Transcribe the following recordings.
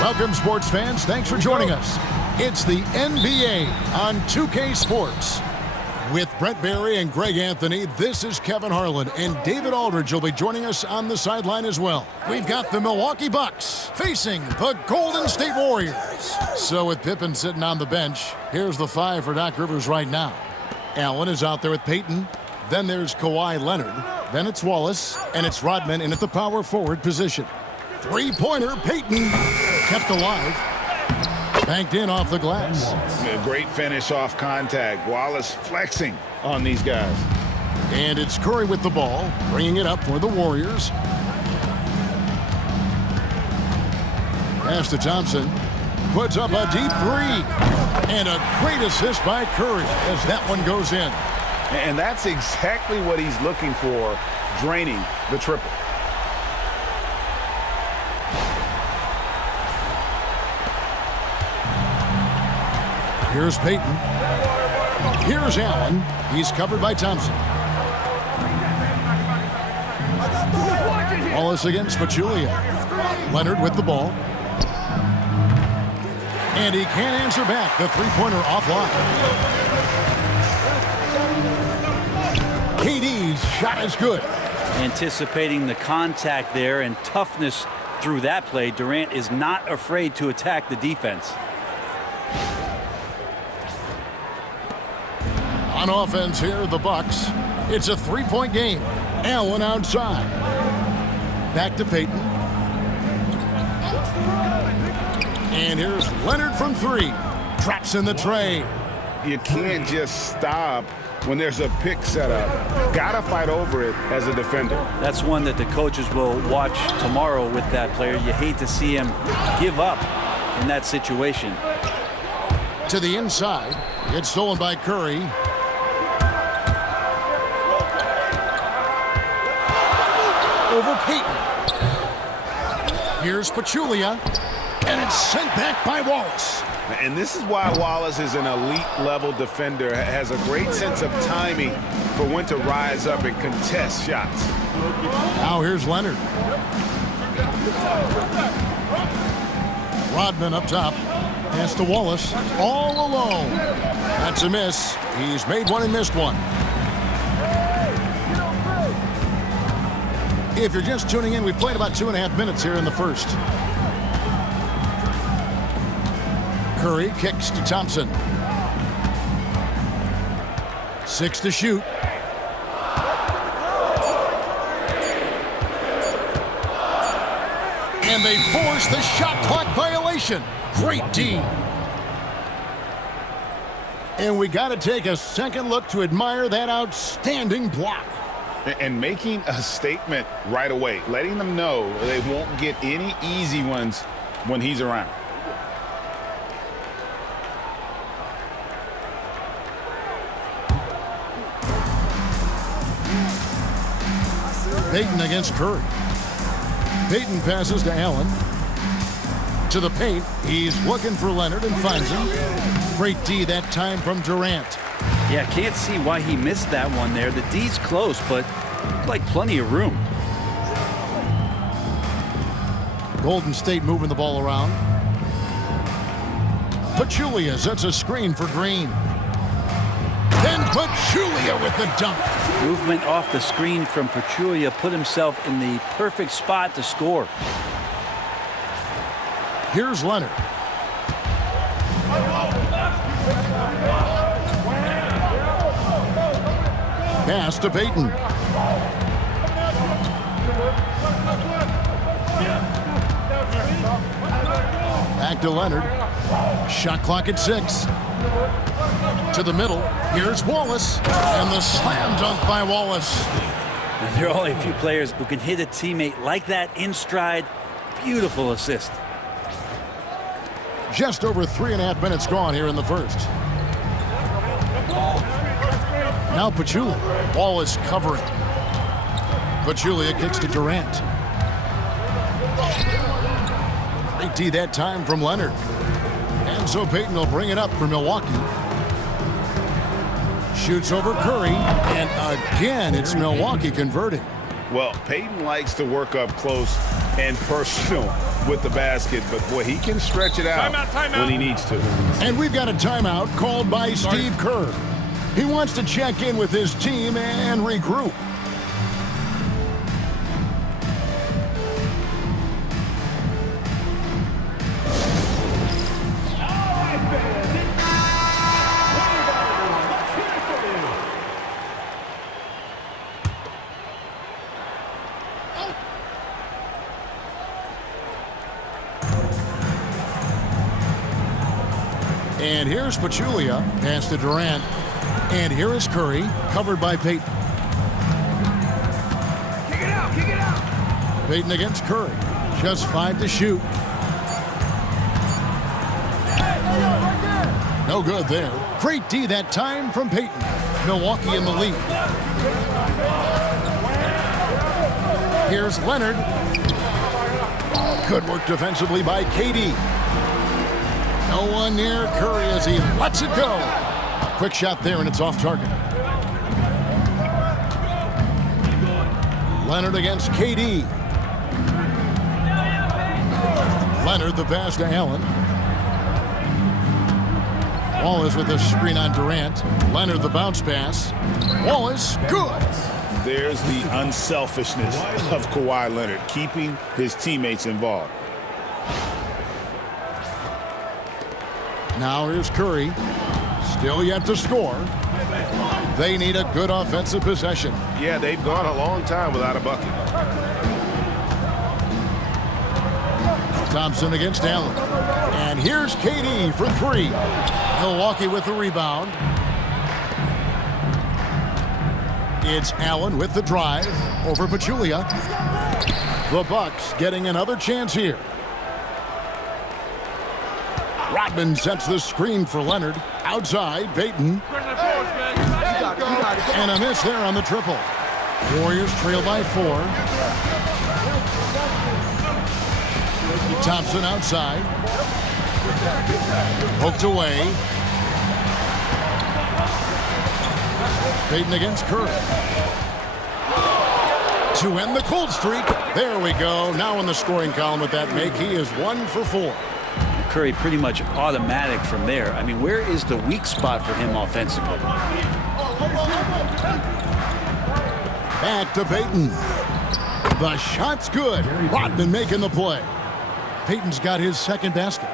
Welcome, sports fans. Thanks for joining us. It's the NBA on 2K Sports. With Brent Barry and Greg Anthony, this is Kevin Harlan, and David Aldridge will be joining us on the sideline as well. We've got the Milwaukee Bucks facing the Golden State Warriors. So with Pippen sitting on the bench, here's the five for Doc Rivers right now. Allen is out there with Payton. Then there's Kawhi Leonard. Then it's Wallace, and it's Rodman in at the power forward position. Three-pointer, Payton kept alive. Banked in off the glass. A great finish off contact. Wallace flexing on these guys. And it's Curry with the ball, bringing it up for the Warriors. Pass to Thompson. Puts up a deep three. And a great assist by Curry as that one goes in. And that's exactly what he's looking for, draining the triple. Here's Payton. Here's Allen. He's covered by Thompson. Wallace against Pachulia. Leonard with the ball. And he can't answer back. The three-pointer offline. KD's shot is good. Anticipating the contact there and toughness through that play, Durant is not afraid to attack the defense. On offense here, the Bucks. It's a three-point game. Allen outside. Back to Payton. And here's Leonard from three. Drops in the tray. You can't just stop when there's a pick set up. Gotta fight over it as a defender. That's one that the coaches will watch tomorrow with that player. You hate to see him give up in that situation. To the inside. It's stolen by Curry. Over Payton. Here's Pachulia. And it's sent back by Wallace. And this is why Wallace is an elite-level defender, has a great sense of timing for when to rise up and contest shots. Now here's Leonard. Rodman up top. Pass to Wallace. All alone. That's a miss. He's made one and missed one. If you're just tuning in, we've played about 2.5 minutes here in the first. Curry kicks to Thompson. 6 to shoot. And they force the shot clock violation. Great D. And we got to take a second look to admire that outstanding block. And making a statement right away, letting them know they won't get any easy ones when he's around. Payton against Curry. Payton passes to Allen. To the paint. He's looking for Leonard and finds him. Great D that time from Durant. Yeah, can't see why he missed that one there. The D's close, but looked like plenty of room. Golden State moving the ball around. Pachulia sets a screen for Green. Then Pachulia with the dunk. Movement off the screen from Pachulia put himself in the perfect spot to score. Here's Leonard. Pass to Payton. Back to Leonard. Shot clock at 6. To the middle. Here's Wallace. And the slam dunk by Wallace. And there are only a few players who can hit a teammate like that in stride. Beautiful assist. Just over 3.5 minutes gone here in the first. Now Pachulia. Wallace covering. Pachulia kicks to Durant. Great D that time from Leonard. And so Payton will bring it up for Milwaukee. Shoots over Curry. And again, it's Milwaukee converting. Well, Peyton likes to work up close and personal with the basket, but boy, he can stretch it out when he needs to. And we've got a timeout called by Steve Kerr. He wants to check in with his team and regroup. And here's Pachulia, pass to Durant. And here is Curry, covered by Peyton. Kick it out, kick it out. Peyton against Curry. Just 5 to shoot. No good there. Great D that time from Peyton. Milwaukee in the lead. Here's Leonard. Good work defensively by KD. No one near Curry as he lets it go. A quick shot there, and it's off target. Leonard against KD. Leonard the pass to Allen. Wallace with a screen on Durant. Leonard the bounce pass. Wallace, good. There's the unselfishness of Kawhi Leonard, keeping his teammates involved. Now here's Curry. Still yet to score. They need a good offensive possession. Yeah, they've gone a long time without a bucket. Thompson against Allen. And here's KD for 3. Milwaukee with the rebound. It's Allen with the drive over Pachulia. The Bucks getting another chance here. Rodman sets the screen for Leonard. Outside, Peyton. And a miss there on the triple. Warriors trail by 4. Thompson outside. Poked away. Peyton against Curry. To end the cold streak. There we go. Now in the scoring column with that make, he is 1 for 4. Curry pretty much automatic from there. I mean, where is the weak spot for him offensively? Back to Peyton. The shot's good. Rodman making the play. Peyton's got his second basket.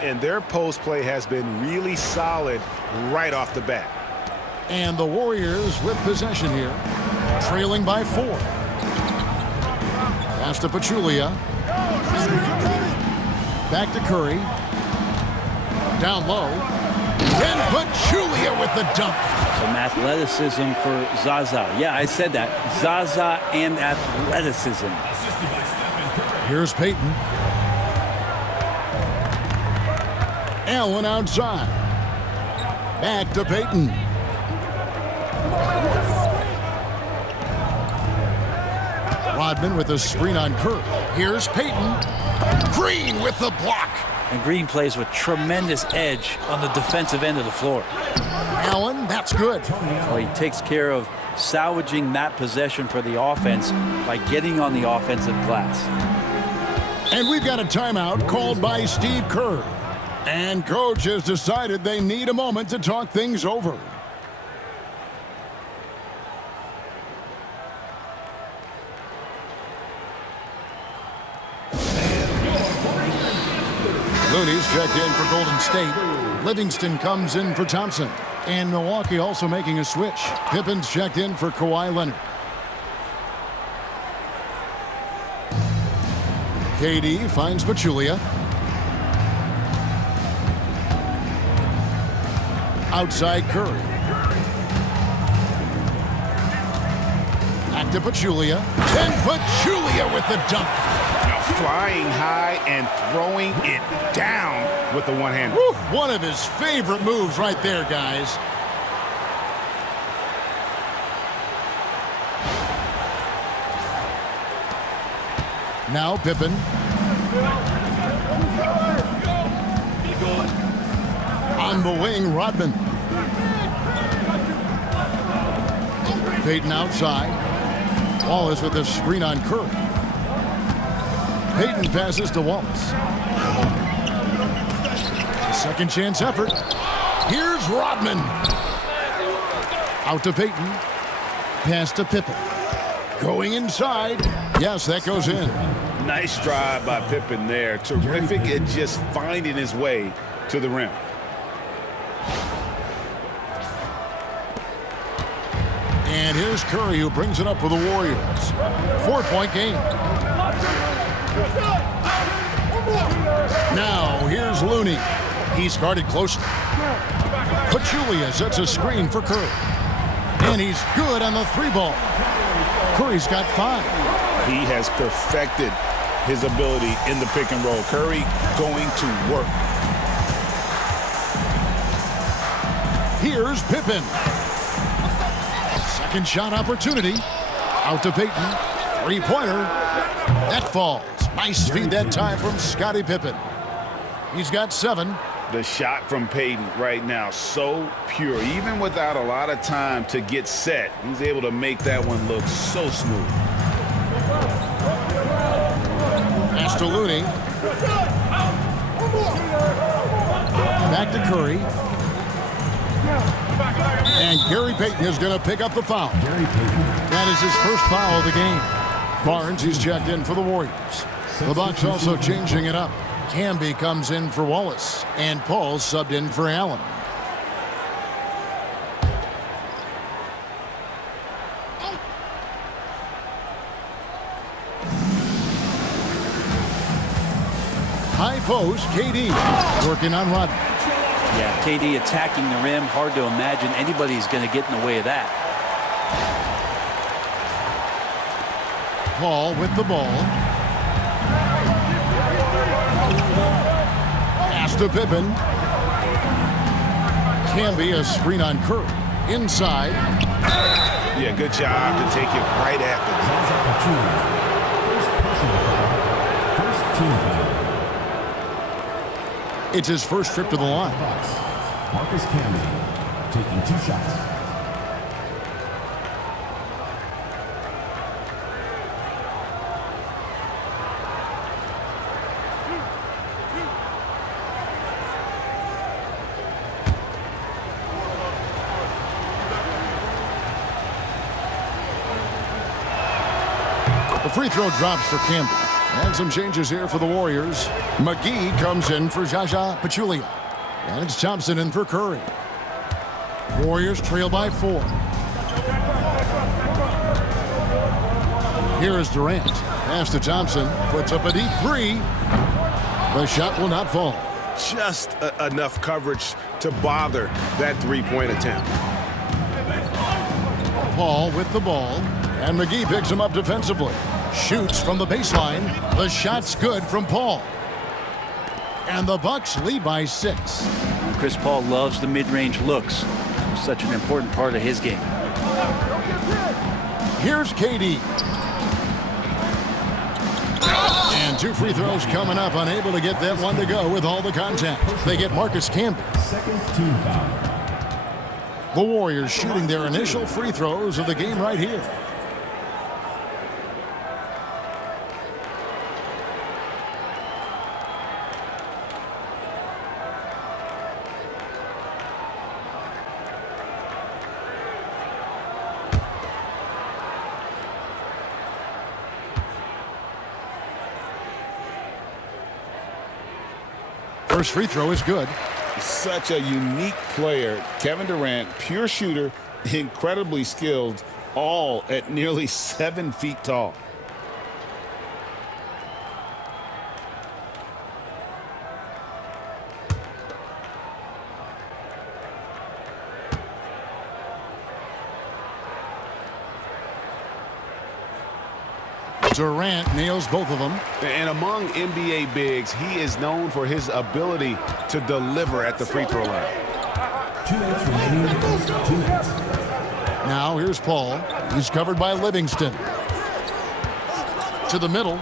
And their post play has been really solid right off the bat. And the Warriors with possession here. Trailing by 4. Pass to Pachulia. Back to Curry. Down low. Then Pachulia with the dunk. Some athleticism for Zaza. Yeah, I said that. Zaza and athleticism. Here's Peyton. Allen outside. Back to Peyton. Rodman with a screen on Curry. Here's Peyton. Green with the block. And Green plays with tremendous edge on the defensive end of the floor. Allen, that's good. Well, he takes care of salvaging that possession for the offense by getting on the offensive glass. And we've got a timeout called by Steve Kerr. And coach has decided they need a moment to talk things over. Looney's checked in for Golden State. Livingston comes in for Thompson. And Milwaukee also making a switch. Pippen's checked in for Kawhi Leonard. KD finds Pachulia. Outside Curry. Back to Pachulia. And Pachulia with the dunk. Flying high and throwing it down with the one-hand. One of his favorite moves right there, guys. Now Pippen. On the wing, Rodman. Peyton outside. Wallace with the screen on Curry. Payton passes to Wallace. Second chance effort. Here's Rodman. Out to Payton. Pass to Pippen. Going inside. Yes, that goes in. Nice drive by Pippen there. Terrific at just finding his way to the rim. And here's Curry, who brings it up for the Warriors. 4-point game. Now, here's Looney. He's guarded closely. Pachulia sets a screen for Curry. And he's good on the three ball. Curry's got 5. He has perfected his ability in the pick and roll. Curry going to work. Here's Pippen. Second shot opportunity. Out to Payton. Three-pointer. That falls. Nice feed that time from Scottie Pippen. He's got 7. The shot from Payton right now, so pure. Even without a lot of time to get set, he's able to make that one look so smooth. Pass to Looney. Back to Curry. And Gary Payton is going to pick up the foul. That is his first foul of the game. Barnes, he's checked in for the Warriors. The Bucks also changing it up. Camby comes in for Wallace, and Paul subbed in for Allen. High post, KD working on Rodman. Yeah, KD attacking the rim. Hard to imagine anybody's going to get in the way of that. Paul with the ball. Pass to Pippen. Camby a screen on Curry. Inside. Yeah, good job to take it right at the It's his first trip to the line. Marcus Camby taking 2 shots. The free throw drops for Camby. And some changes here for the Warriors. McGee comes in for Zaza Pachulia. And it's Thompson in for Curry. Warriors trail by 4. Here is Durant. Pass to Thompson. Puts up a deep 3. The shot will not fall. Just enough coverage to bother that three-point attempt. Paul with the ball. And McGee picks him up defensively. Shoots from the baseline. The shot's good from Paul. And the Bucks lead by 6. Chris Paul loves the mid-range looks. Such an important part of his game. Here's KD. And 2 free throws coming up. Unable to get that one to go with all the contact. They get Marcus Camby. Second team foul. The Warriors shooting their initial free throws of the game right here. First free throw is good. Such a unique player. Kevin Durant, pure shooter, incredibly skilled, all at nearly 7 feet tall. Durant nails both of them. And among NBA bigs, he is known for his ability to deliver at the free throw line. 2 minutes remaining in the first. 2 minutes. Now here's Paul. He's covered by Livingston. To the middle.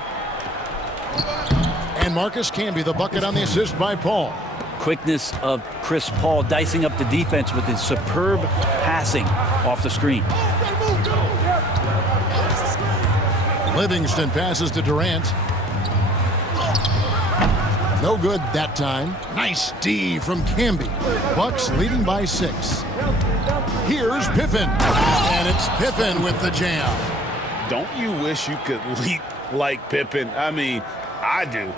And Marcus Camby, the bucket on the assist by Paul. Quickness of Chris Paul dicing up the defense with his superb passing off the screen. Livingston passes to Durant. No good that time. Nice D from Camby. Bucks leading by 6. Here's Pippen. And it's Pippen with the jam. Don't you wish you could leap like Pippen? I mean, I do.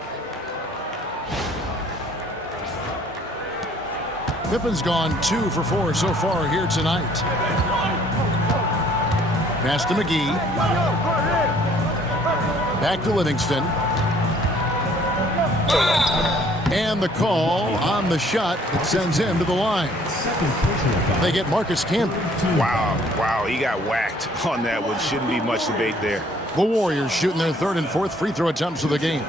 Pippen's gone 2 for 4 so far here tonight. Pass to McGee. Back to Livingston. And the call on the shot that sends him to the line. They get Marcus Camby. Wow, he got whacked on that one. Shouldn't be much debate there. The Warriors shooting their 3rd and 4th free throw attempts of the game.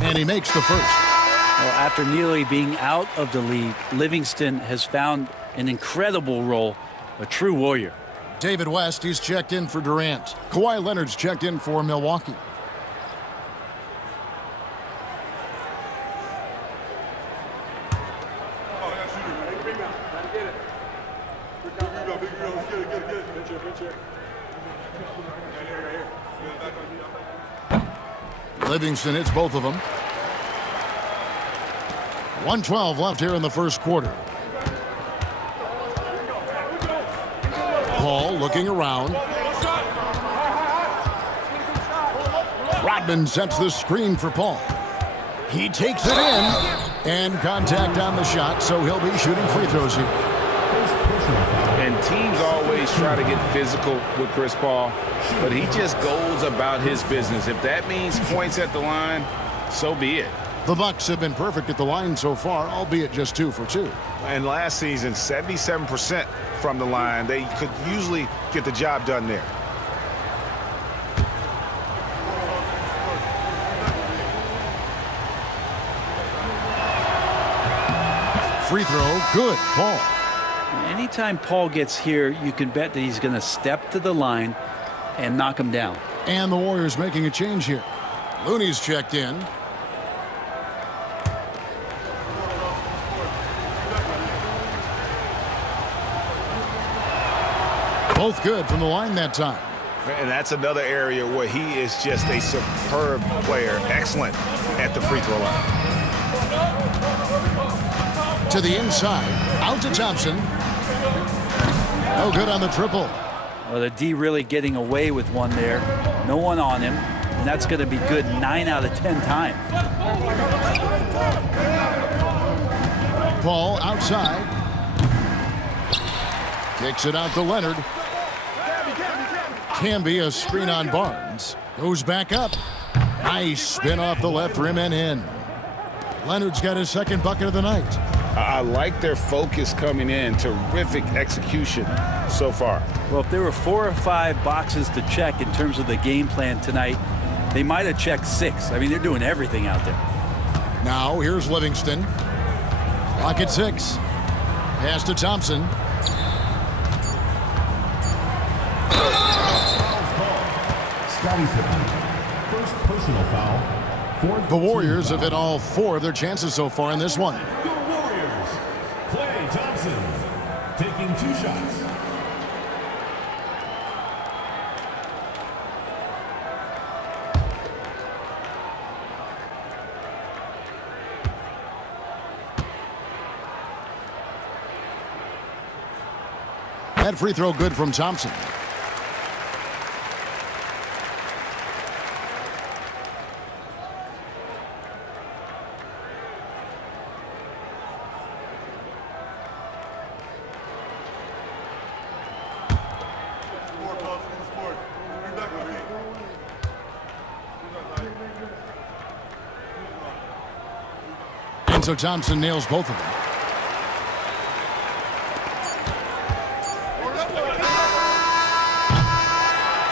And he makes the first. Well, after nearly being out of the league, Livingston has found an incredible role, a true warrior. David West, he's checked in for Durant. Kawhi Leonard's checked in for Milwaukee. Livingston hits both of them. 1:12 left here in the first quarter. Paul looking around. Rodman sets the screen for Paul. He takes it in. And contact on the shot, so he'll be shooting free throws here. And teams always try to get physical with Chris Paul, but he just goes about his business. If that means points at the line, so be it. The Bucks have been perfect at the line so far, albeit just 2 for 2. And last season, 77% from the line. They could usually get the job done there. Free throw, good, Paul. Anytime Paul gets here, you can bet that he's going to step to the line and knock him down. And the Warriors making a change here. Looney's checked in. Both good from the line that time. And that's another area where he is just a superb player. Excellent at the free throw line. To the inside, out to Thompson. No good on the triple. Well, the D really getting away with one there. No one on him, and that's going to be good 9 out of 10 times. Paul outside. Kicks it out to Leonard. Camby, a screen on Barnes. Goes back up. Nice spin off the left rim and in. Leonard's got his 2nd bucket of the night. I like their focus coming in. Terrific execution so far. Well, if there were 4 or 5 boxes to check in terms of the game plan tonight, they might have checked 6. I mean, they're doing everything out there. Now, here's Livingston. Clock at 6. Pass to Thompson. Scottie Pippen. First personal foul. The Warriors have hit all 4 of their chances so far in this one. The Warriors. Klay Thompson taking 2 shots. That free throw good from Thompson. And so Thompson nails both of them.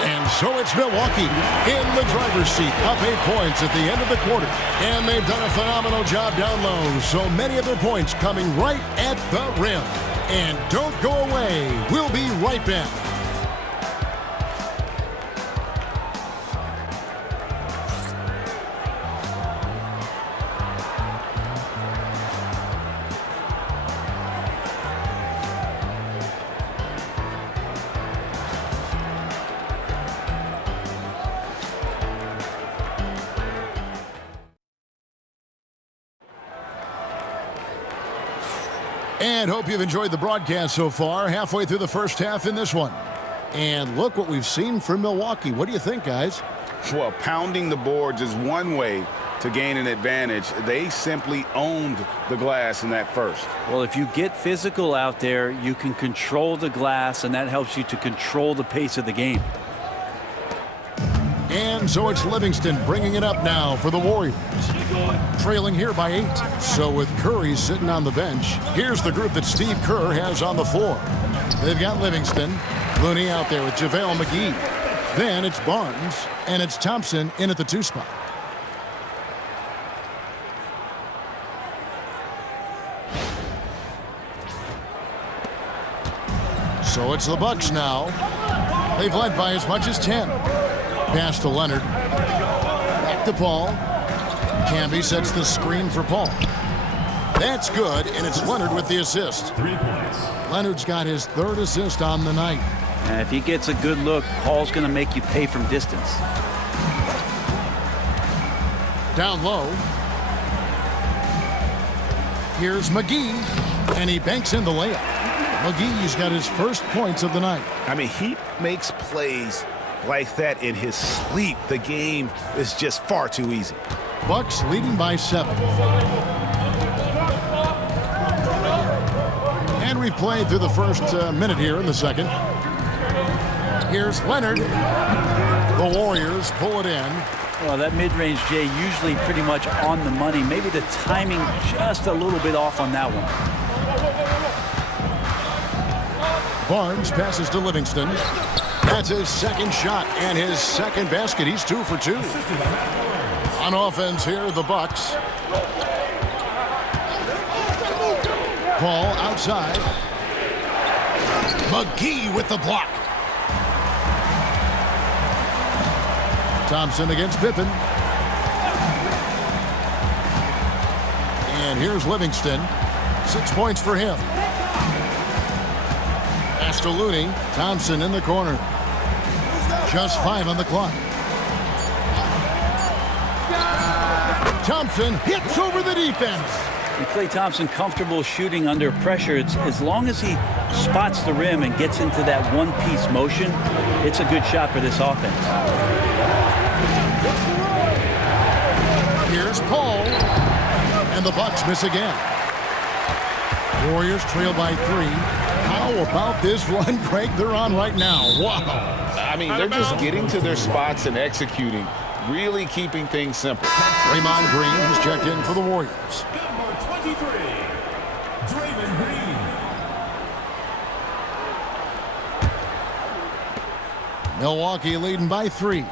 And so it's Milwaukee in the driver's seat, up 8 points at the end of the quarter. And they've done a phenomenal job down low, so many of their points coming right at the rim. And don't go away. We'll be right back. And hope you've enjoyed the broadcast so far. Halfway through the first half in this one. And look what we've seen from Milwaukee. What do you think, guys? Well, pounding the boards is one way to gain an advantage. They simply owned the glass in that first. Well, if you get physical out there, you can control the glass, and that helps you to control the pace of the game. And so it's Livingston bringing it up now for the Warriors. Trailing here by 8. So with Curry sitting on the bench, here's the group that Steve Kerr has on the floor. They've got Livingston, Looney out there with JaVale McGee. Then it's Barnes, and it's Thompson in at the 2 spot. So it's the Bucks now. They've led by as much as 10. Pass to Leonard. Back to Paul. Camby sets the screen for Paul. That's good, and it's Leonard with the assist. 3 points. Leonard's got his 3rd assist on the night. And if he gets a good look, Paul's going to make you pay from distance. Down low. Here's McGee, and he banks in the layup. McGee's got his first points of the night. I mean, he makes plays like that in his sleep. The game is just far too easy. Bucks leading by 7. And we've played through the first minute here in the second. Here's Leonard. The Warriors pull it in. Well, that mid-range, Jay, usually pretty much on the money. Maybe the timing just a little bit off on that one. Barnes passes to Livingston. That's his second shot and his second basket. He's 2 for 2. On offense here, the Bucks. Paul outside. McGee with the block. Thompson against Pippen. And here's Livingston. 6 points for him. Pass to Looney. Thompson in the corner. Just 5 on the clock. Thompson hits over the defense. And Klay Thompson comfortable shooting under pressure. It's as long as he spots the rim and gets into that one-piece motion, it's a good shot for this offense. Here's Paul. And the Bucks miss again. Warriors trail by 3. How about this run, Craig, they're on right now? Wow. I mean, they're just getting to their spots and executing, really keeping things simple. Draymond Green has checked in for the Warriors. Number 23, Draymond Green. Milwaukee leading by 3.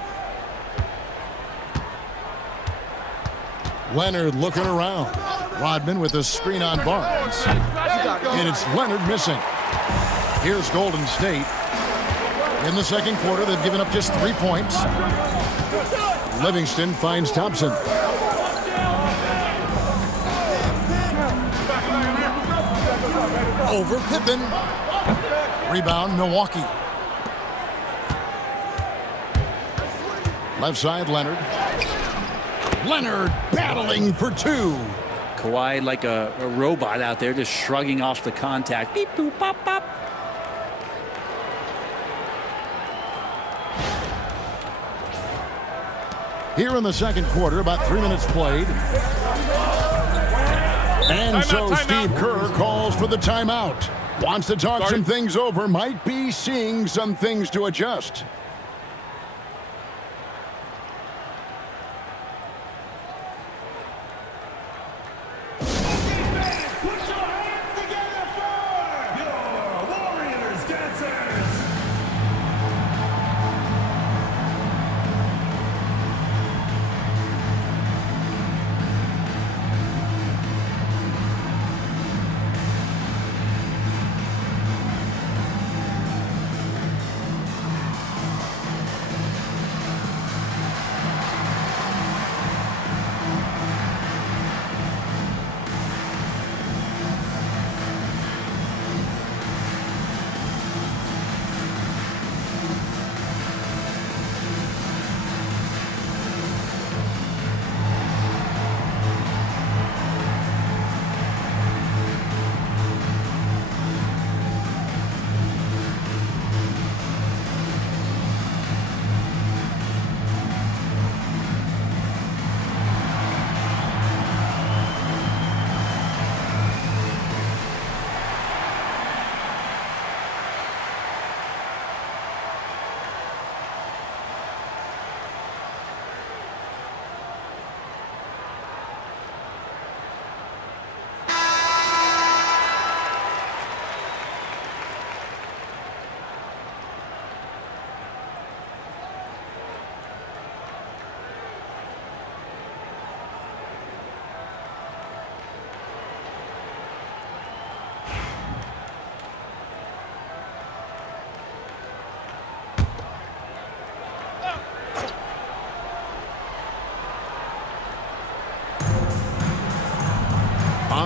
Leonard looking around. Rodman with a screen on Barnes. And it's Leonard missing. Here's Golden State. In the second quarter, they've given up just 3 points. Livingston finds Thompson. Over Pippen. Rebound, Milwaukee. Left side, Leonard. Leonard battling for 2. Kawhi like a robot out there, just shrugging off the contact. Beep, boop, pop, pop. Here in the second quarter, about 3 minutes played. And so Steve Kerr calls for the timeout. Wants to talk some things over. Might be seeing some things to adjust.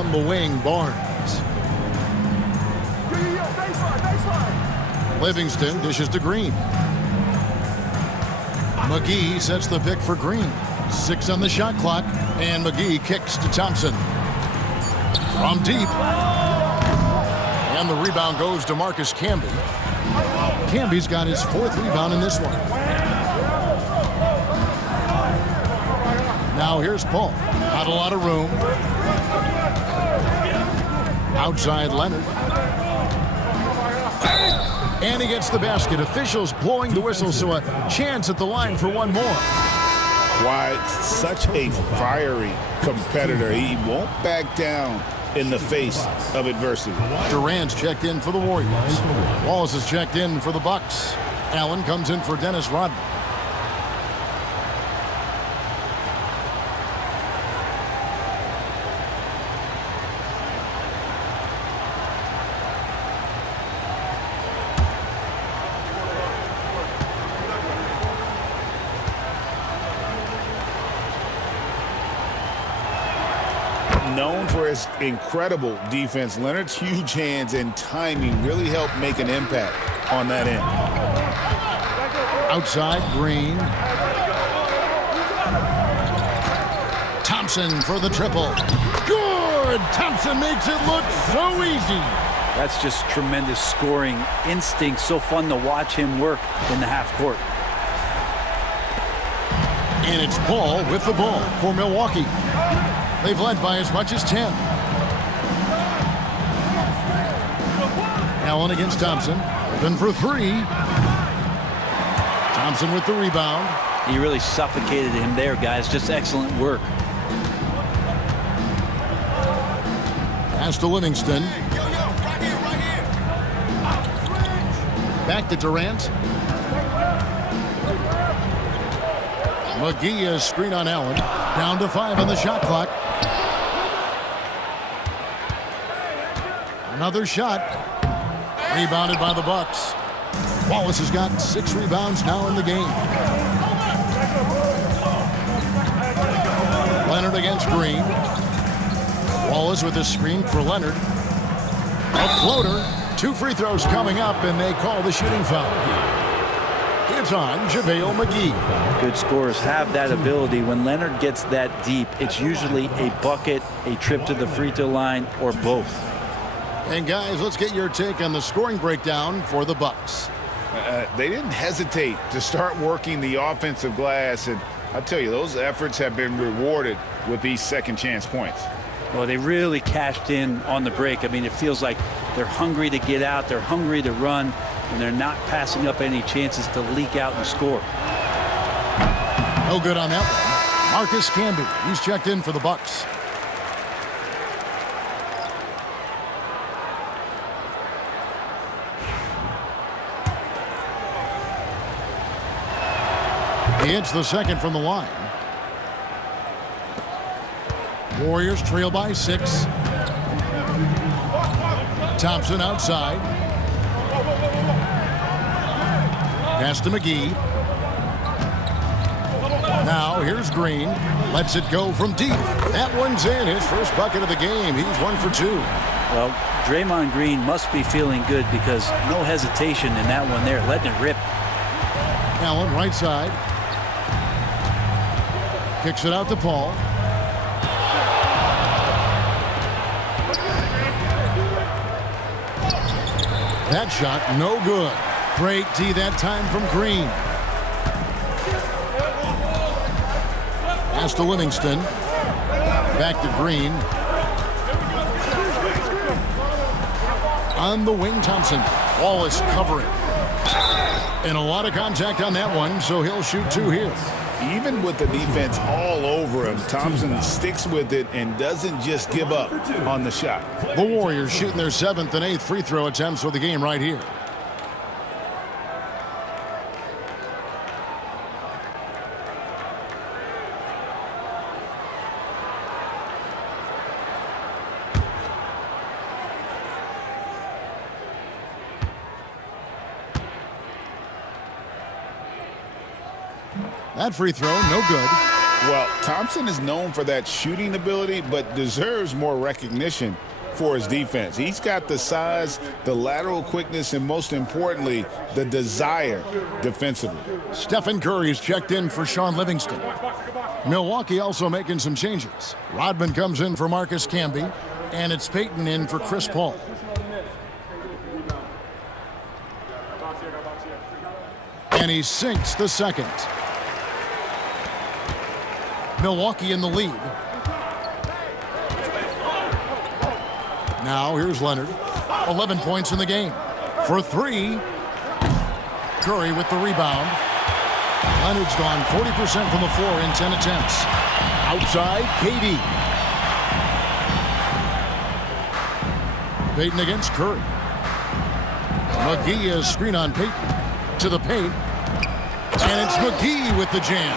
On the wing, Barnes. Livingston dishes to Green. McGee sets the pick for Green. 6 on the shot clock, and McGee kicks to Thompson. From deep. And the rebound goes to Marcus Camby. Camby's got his 4th rebound in this one. Now here's Paul. Not a lot of room. Outside Leonard. And he gets the basket. Officials blowing the whistle, so a chance at the line for one more. Why, such a fiery competitor. He won't back down in the face of adversity. Durant's checked in for the Warriors. Wallace is checked in for the Bucks. Allen comes in for Dennis Rodman. Known for his incredible defense, Leonard's huge hands and timing really helped make an impact on that end. Outside, Green. Thompson for the triple. Good! Thompson makes it look so easy. That's just tremendous scoring instinct. So fun to watch him work in the half court. And it's Paul with the ball for Milwaukee. They've led by as much as 10. Allen against Thompson. Open for 3. Thompson with the rebound. He really suffocated him there, guys. Just excellent work. Pass to Livingston. Back to Durant. McGee is screen on Allen. Down to 5 on the shot clock. Another shot. Rebounded by the Bucks. Wallace has got 6 rebounds now in the game. Leonard against Green. Wallace with a screen for Leonard. A floater. 2 free throws coming up, and they call the shooting foul. It's on JaVale McGee. Good scorers have that ability. When Leonard gets that deep, it's usually a bucket, a trip to the free throw line, or both. And guys, let's get your take on the scoring breakdown for the Bucks. They didn't hesitate to start working the offensive glass, and I'll tell you, those efforts have been rewarded with these second chance points. Well, they really cashed in on the break. I mean, it feels like they're hungry to get out, they're hungry to run, and they're not passing up any chances to leak out and score. No good on that one. Marcus Camby, he's checked in for the Bucks. He hits the second from the line. Warriors trail by 6. Thompson outside. Pass to McGee. Now here's Green. Lets it go from deep. That one's in. His first bucket of the game. He's 1 for 2. Well, Draymond Green must be feeling good because no hesitation in that one there, letting it rip. Allen right side. Kicks it out to Paul. That shot no good. Great D that time from Green. Pass to Livingston. Back to Green. On the wing, Thompson. Wallace covering. And a lot of contact on that one, so he'll shoot 2 here. Even with the defense all over him, Thompson sticks with it and doesn't just give up on the shot. The Warriors shooting their 7th and 8th free throw attempts for the game right here. That free throw, no good. Well, Thompson is known for that shooting ability, but deserves more recognition for his defense. He's got the size, the lateral quickness, and most importantly, the desire defensively. Stephen Curry's checked in for Sean Livingston. Milwaukee also making some changes. Rodman comes in for Marcus Camby, and it's Payton in for Chris Paul. And he sinks the second. Milwaukee in the lead. Now here's Leonard. 11 points in the game. For three. Curry with the rebound. Leonard's gone 40% from the floor in 10 attempts. Outside, KD. Payton against Curry. McGee is screen on Payton. To the paint. And it's McGee with the jam.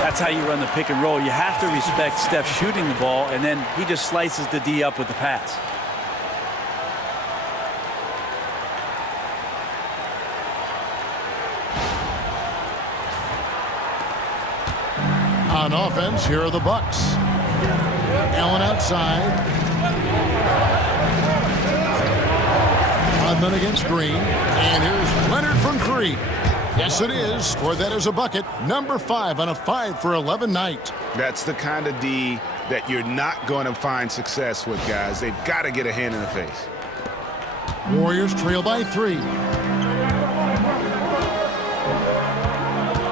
That's how you run the pick and roll. You have to respect Steph shooting the ball, and then he just slices the D up with the pass. On offense, here are the Bucks. Allen outside. Rodman against Green. And here's Leonard from three. Yes, it is. Scored that as a bucket. Number 5 on a 5 for 11 night. That's the kind of D that you're not going to find success with, guys. They've got to get a hand in the face. Warriors trail by 3.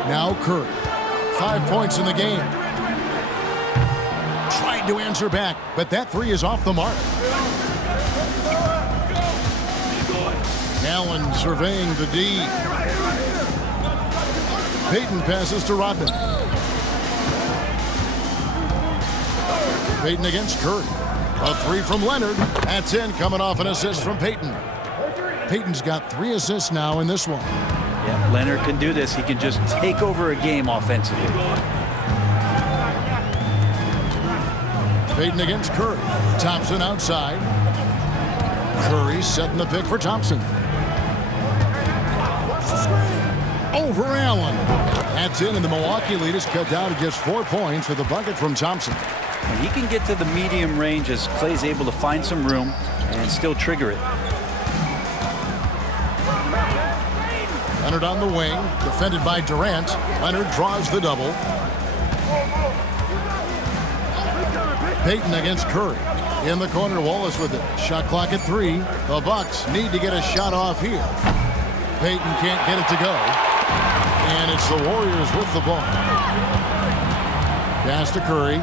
Now Curry. 5 points in the game. Tried to answer back, but that 3 is off the mark. Allen surveying the D. Payton passes to Rodman. Payton against Curry. A 3 from Leonard. That's in, coming off an assist from Payton. Payton's got 3 assists now in this one. Yeah, Leonard can do this. He can just take over a game offensively. Payton against Curry. Thompson outside. Curry setting the pick for Thompson. Over Allen. That's in, and the Milwaukee lead is cut down to just 4 points with a bucket from Thompson. And he can get to the medium range as Clay's able to find some room and still trigger it. Leonard on the wing, defended by Durant. Leonard draws the double. Payton against Curry. In the corner, Wallace with it. Shot clock at 3. The Bucks need to get a shot off here. Payton can't get it to go. And it's the Warriors with the ball. Pass to Curry.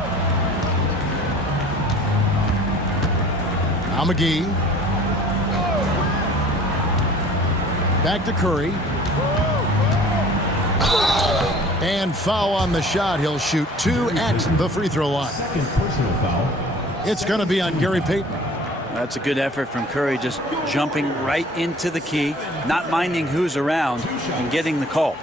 Now McGee. Back to Curry. And foul on the shot. He'll shoot 2 at the free throw line. Second personal foul. It's going to be on Gary Payton. That's a good effort from Curry, just jumping right into the key, not minding who's around, and getting the call.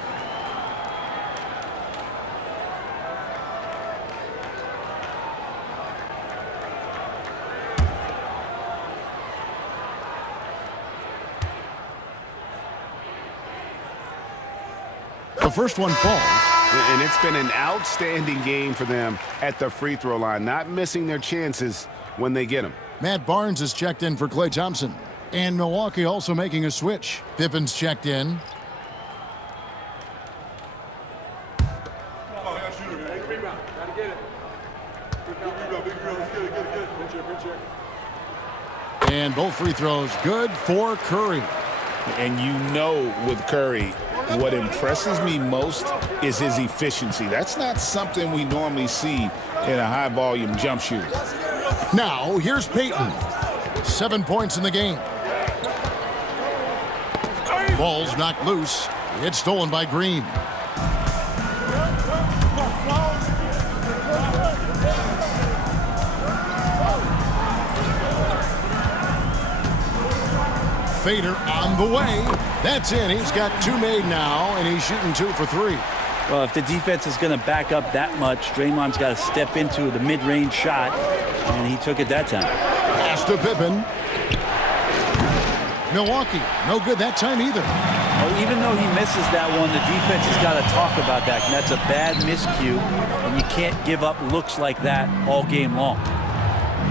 The first one falls. And it's been an outstanding game for them at the free throw line, not missing their chances when they get them. Matt Barnes is checked in for Klay Thompson. And Milwaukee also making a switch. Pippen's checked in. And both free throws good for Curry. And you know with Curry, what impresses me most is his efficiency. That's not something we normally see in a high-volume jump shooter. Now, here's Payton. 7 points in the game. Ball's knocked loose. It's stolen by Green. Fader on the way. That's in. He's got 2 made now, and he's shooting 2 for 3. Well, if the defense is going to back up that much, Draymond's got to step into the mid-range shot, and he took it that time. Pass to Pippen. Milwaukee, no good that time either. Well, even though he misses that one, the defense has got to talk about that. And that's a bad miscue, and you can't give up looks like that all game long.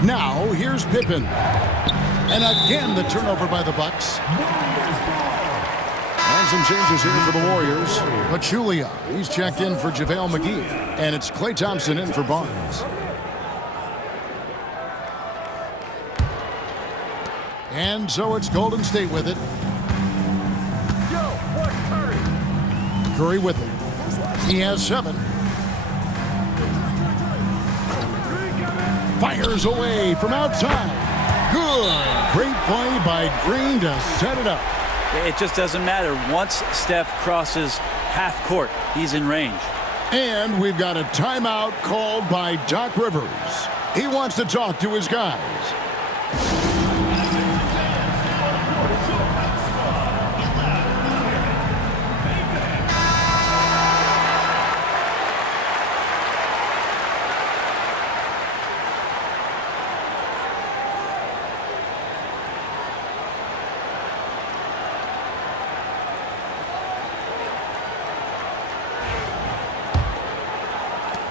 Now, here's Pippen. And again, the turnover by the Bucks. And some changes here for the Warriors. Pachulia, he's checked in for JaVale McGee. And it's Klay Thompson in for Barnes. And so it's Golden State with it. Curry with it. He has 7. Fires away from outside. Good. Great play by Green to set it up. It just doesn't matter. Once Steph crosses half court, he's in range. And we've got a timeout called by Doc Rivers. He wants to talk to his guys.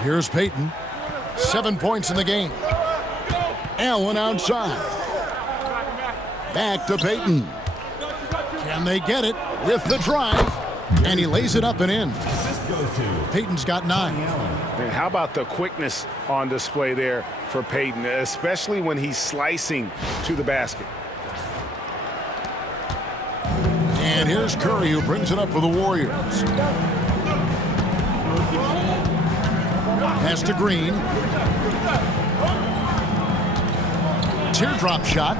Here's Payton. 7 points in the game. Allen outside. Back to Payton. Can they get it with the drive? And he lays it up and in. Payton's got 9. And how about the quickness on display there for Payton, especially when he's slicing to the basket. And here's Curry, who brings it up for the Warriors. Pass to Green. Teardrop shot.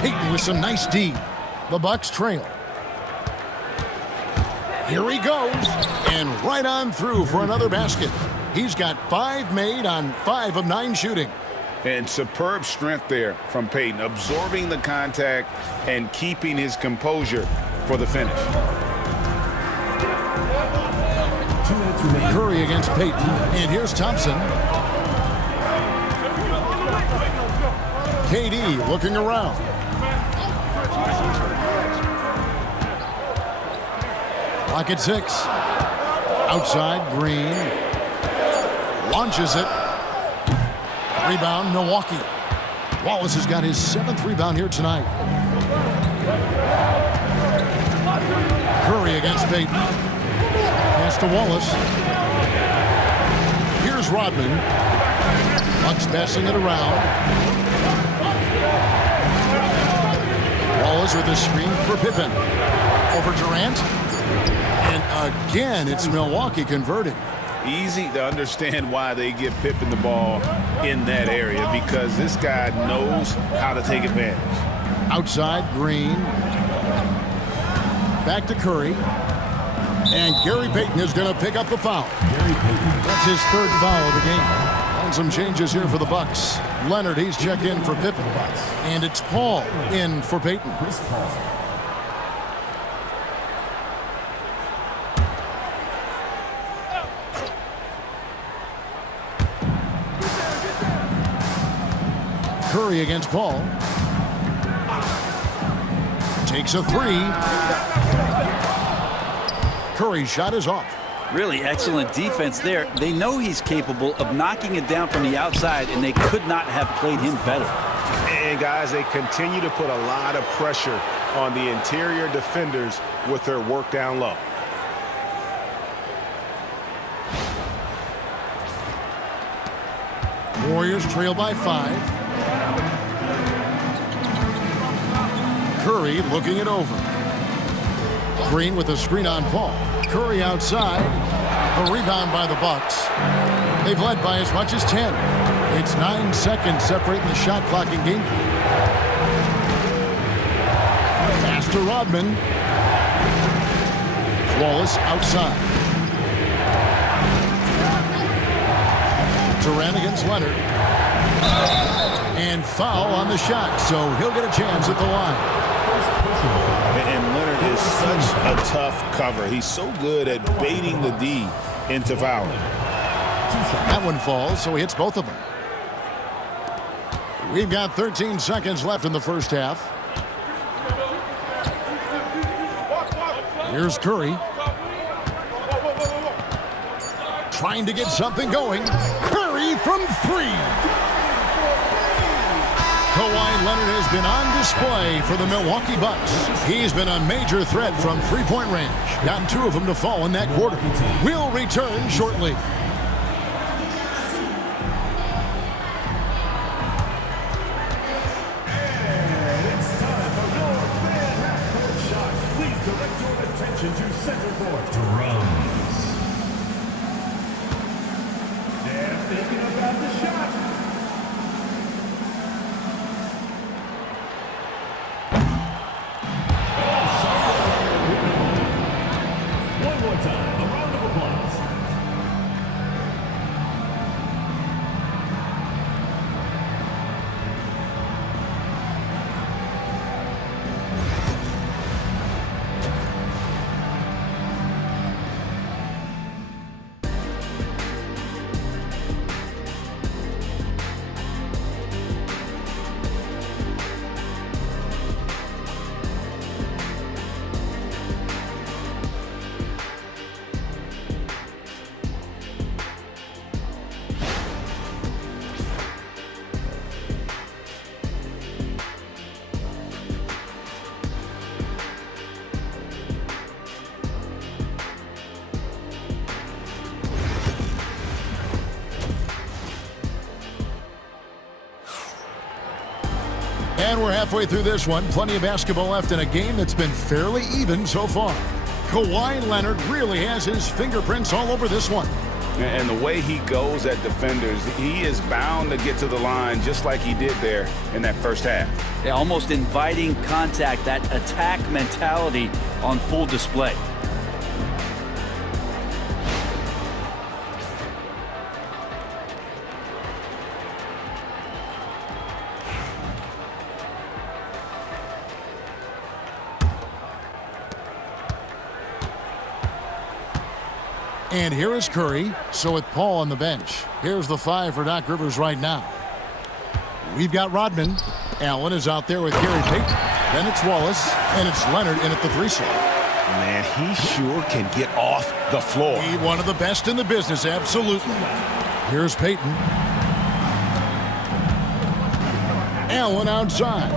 Payton with some nice D. The Bucks trail. Here he goes. And right on through for another basket. He's got 5 made on 5 of 9 shooting. And superb strength there from Payton, absorbing the contact and keeping his composure for the finish. Curry against Payton. And here's Thompson. KD looking around. Clock at 6. Outside, Green. Launches it. Rebound, Milwaukee. Wallace has got his 7th rebound here tonight. Curry against Payton. Pass to Wallace. Here's Rodman. Bucks passing it around. Wallace with a screen for Pippen. Over Durant. And again, it's Milwaukee converting. Easy to understand why they give Pippen the ball in that area, because this guy knows how to take advantage. Outside, Green. Back to Curry. And Gary Payton is going to pick up the foul. That's his 3rd foul of the game. And some changes here for the Bucks. Leonard, he's checked in for Pippen. And it's Paul in for Payton. Curry against Paul. Takes a 3. Curry's shot is off. Really excellent defense there. They know he's capable of knocking it down from the outside, and they could not have played him better. And guys, they continue to put a lot of pressure on the interior defenders with their work down low. Warriors trail by 5. Curry looking it over. Green with a screen on Paul. Curry outside. A rebound by the Bucks. They've led by as much as 10. It's 9 seconds separating the shot clock in game. Pass to Rodman. Wallace outside. Durant against Leonard. And foul on the shot, so he'll get a chance at the line. And Leonard is such a tough cover. He's so good at baiting the D into fouling. That one falls, so he hits both of them. We've got 13 seconds left in the first half. Here's Curry. Trying to get something going. Curry from 3. Kawhi Leonard has been on display for the Milwaukee Bucks. He's been a major threat from three-point range. Gotten 2 of them to fall in that quarter. We'll return shortly. Direct your attention to center court. Drums. They're thinking about the shot. One more time, a round of applause. And we're halfway through this one. Plenty of basketball left in a game that's been fairly even so far. Kawhi Leonard really has his fingerprints all over this one. And the way he goes at defenders, he is bound to get to the line just like he did there in that first half. Yeah, almost inviting contact, that attack mentality on full display. And here is Curry. So with Paul on the bench, here's the 5 for Doc Rivers right now. We've got Rodman. Allen is out there with Gary Payton. Then it's Wallace, and it's Leonard in at the 3 slot. Man, he sure can get off the floor. He one of the best in the business, absolutely. Here's Payton. Allen outside.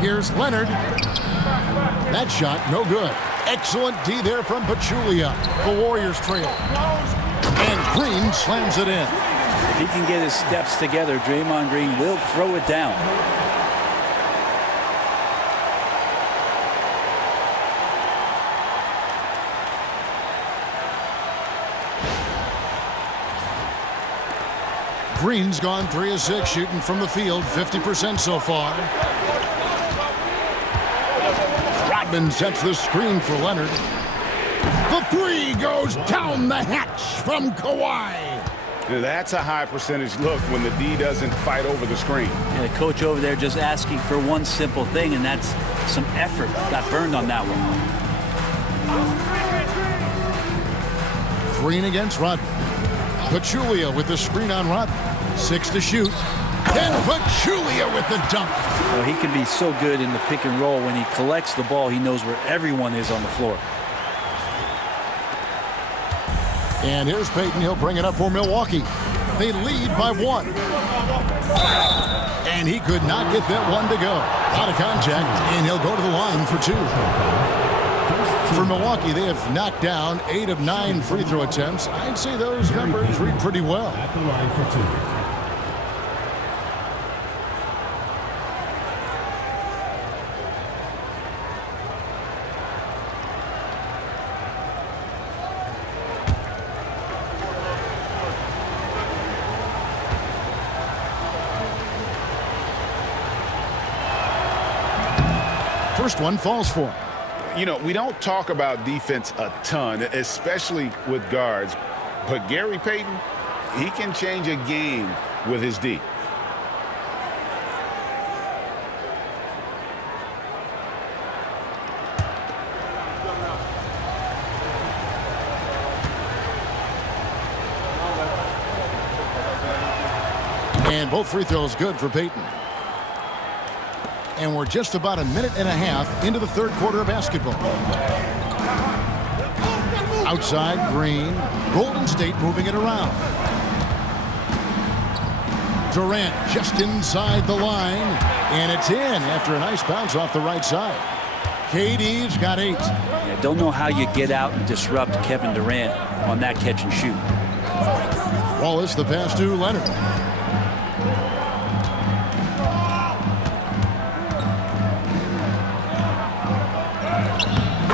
Here's Leonard. That shot, no good. Excellent D there from Pachulia. The Warriors trail. And Green slams it in. If he can get his steps together, Draymond Green will throw it down. Green's gone 3 of 6 shooting from the field, 50% so far. Rodman sets the screen for Leonard. The 3 goes down the hatch from Kawhi. Now, that's a high percentage look when the D doesn't fight over the screen. Yeah, the coach over there just asking for one simple thing, and that's some effort. Got burned on that one. Green against Rodman. Pachulia with the screen on Rodman. 6 to shoot. And Pachulia with the dunk. Well, he can be so good in the pick and roll. When he collects the ball, he knows where everyone is on the floor. And here's Payton. He'll bring it up for Milwaukee. They lead by 1. And he could not get that one to go. Out of contact, and he'll go to the line for 2. For Milwaukee, they have knocked down 8 of 9 free throw attempts. I'd say those numbers read pretty well. At the line for 2. First one falls for him. You know, we don't talk about defense a ton, especially with guards. But Gary Payton, he can change a game with his D. And both free throws good for Payton. And we're just about a minute and a half into the third quarter of basketball. Outside, Green. Golden State moving it around. Durant just inside the line. And it's in after a nice bounce off the right side. KD's got 8. Yeah, don't know how you get out and disrupt Kevin Durant on that catch and shoot. Wallace, the pass to Leonard.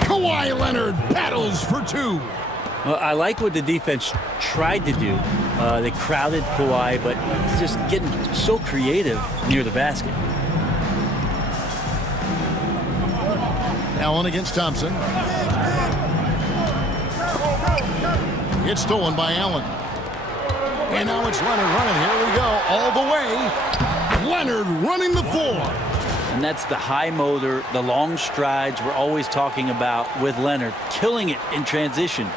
Kawhi Leonard battles for 2. Well, I like what the defense tried to do. They crowded Kawhi, but he's just getting so creative near the basket. Allen against Thompson. It's stolen by Allen. And now it's Leonard running. Here we go. All the way. Leonard running the floor. And that's the high motor, the long strides we're always talking about with Leonard. Killing it in transition.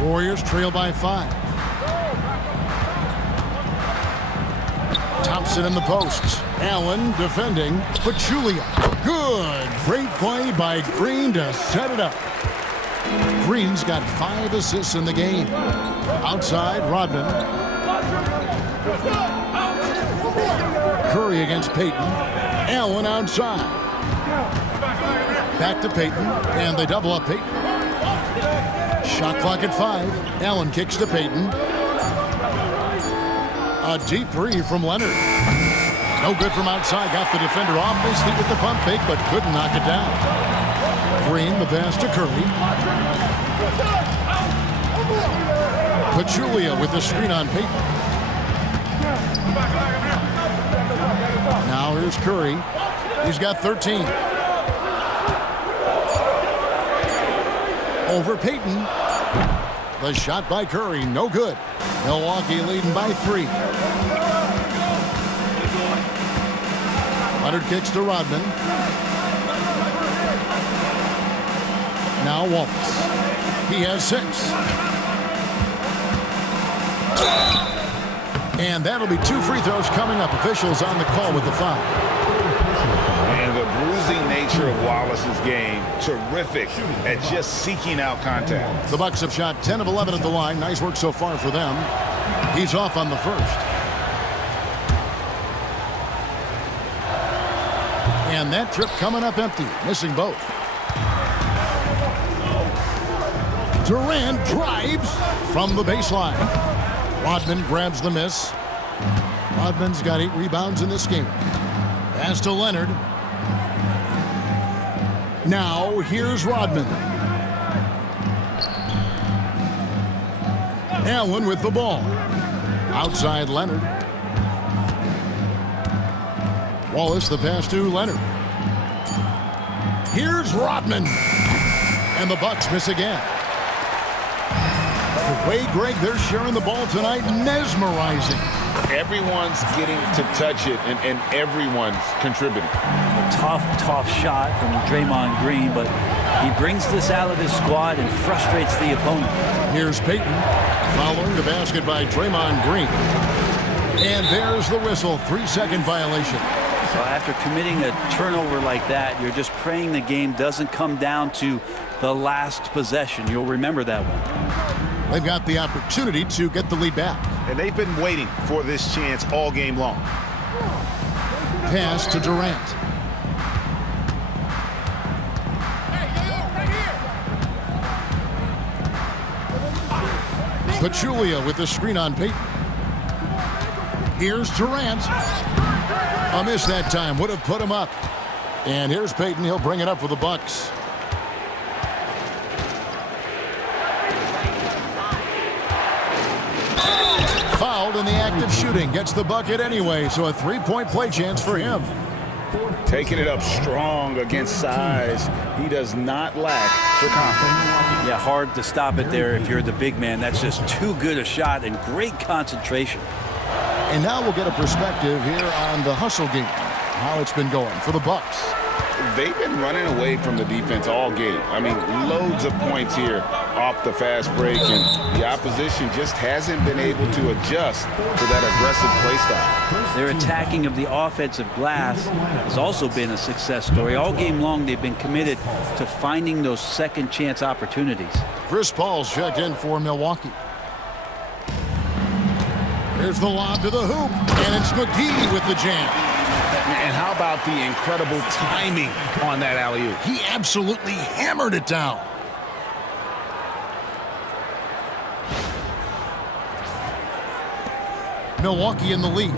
Warriors trail by 5. Thompson in the posts. Allen defending. Pachulia. Good. Great play by Green to set it up. Green's got 5 assists in the game. Outside, Rodman. Curry against Payton. Allen outside. Back to Payton. And they double up Payton. Shot clock at 5. Allen kicks to Payton. A deep 3 from Leonard. No good from outside. Got the defender off his feet with the pump fake, but couldn't knock it down. Green, the pass to Curry. Pachulia with the screen on Payton. Now here's Curry. He's got 13. Over Payton. The shot by Curry, no good. Milwaukee leading by 3. Leonard kicks to Rodman. Now Wallace. He has 6. And that'll be 2 free throws coming up. Officials on the call with the foul. And the bruising nature of Wallace's game, terrific at just seeking out contact. The Bucks have shot 10 of 11 at the line. Nice work so far for them. He's off on the first. And that trip coming up empty, missing both. Durant drives from the baseline. Rodman grabs the miss. Rodman's got 8 rebounds in this game. Pass to Leonard. Now here's Rodman. Allen with the ball. Outside Leonard. Wallace the pass to Leonard. Here's Rodman. And the Bucks miss again. The way, Greg, they're sharing the ball tonight, mesmerizing. Everyone's getting to touch it, and everyone's contributing. Tough shot from Draymond Green, but he brings this out of his squad and frustrates the opponent. Here's Payton following the basket by Draymond Green. And there's the whistle, 3-second violation. So after committing a turnover like that, you're just praying the game doesn't come down to the last possession. You'll remember that one. They've got the opportunity to get the lead back. And they've been waiting for this chance all game long. Pass to Durant. Pachulia with the screen on Payton. Here's Durant. A miss that time. Would have put him up. And here's Payton. He'll bring it up for the Bucks. Fouled in the act of shooting. Gets the bucket anyway. So a 3-point play chance for him. Taking it up strong against size. He does not lack for confidence. Yeah, hard to stop it there if you're the big man. That's just too good a shot and great concentration. And now we'll get a perspective here on the hustle game. How it's been going for the Bucks. They've been running away from the defense all game. I mean, loads of points here. off the fast break, and the opposition just hasn't been able to adjust to that aggressive play style. Their attacking of the offensive glass has also been a success story. All game long, they've been committed to finding those second chance opportunities. Chris Paul's checked in for Milwaukee. Here's the lob to the hoop, and it's McGee with the jam. And how about the incredible timing on that alley-oop? He absolutely hammered it down. Milwaukee in the lead.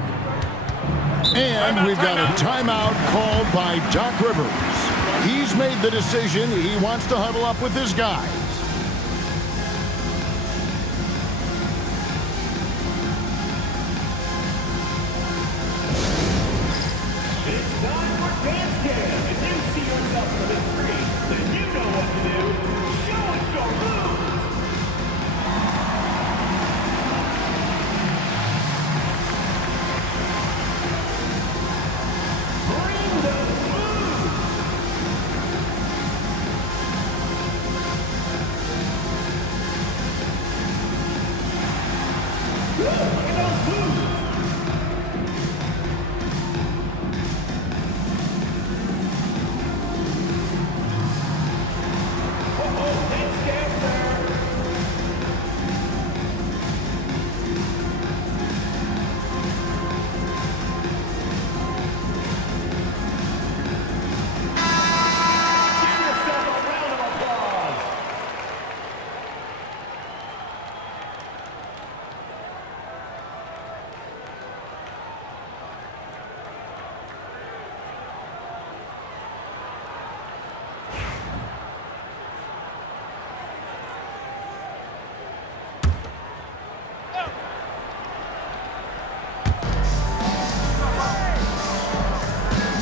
And we've got a timeout called by Doc Rivers. He's made the decision. He wants to huddle up with his guys. It's time for Dance Cam. If you see yourself on the big screen, then you know what to do. Show us your moves. Bring those moves. Look at those moves.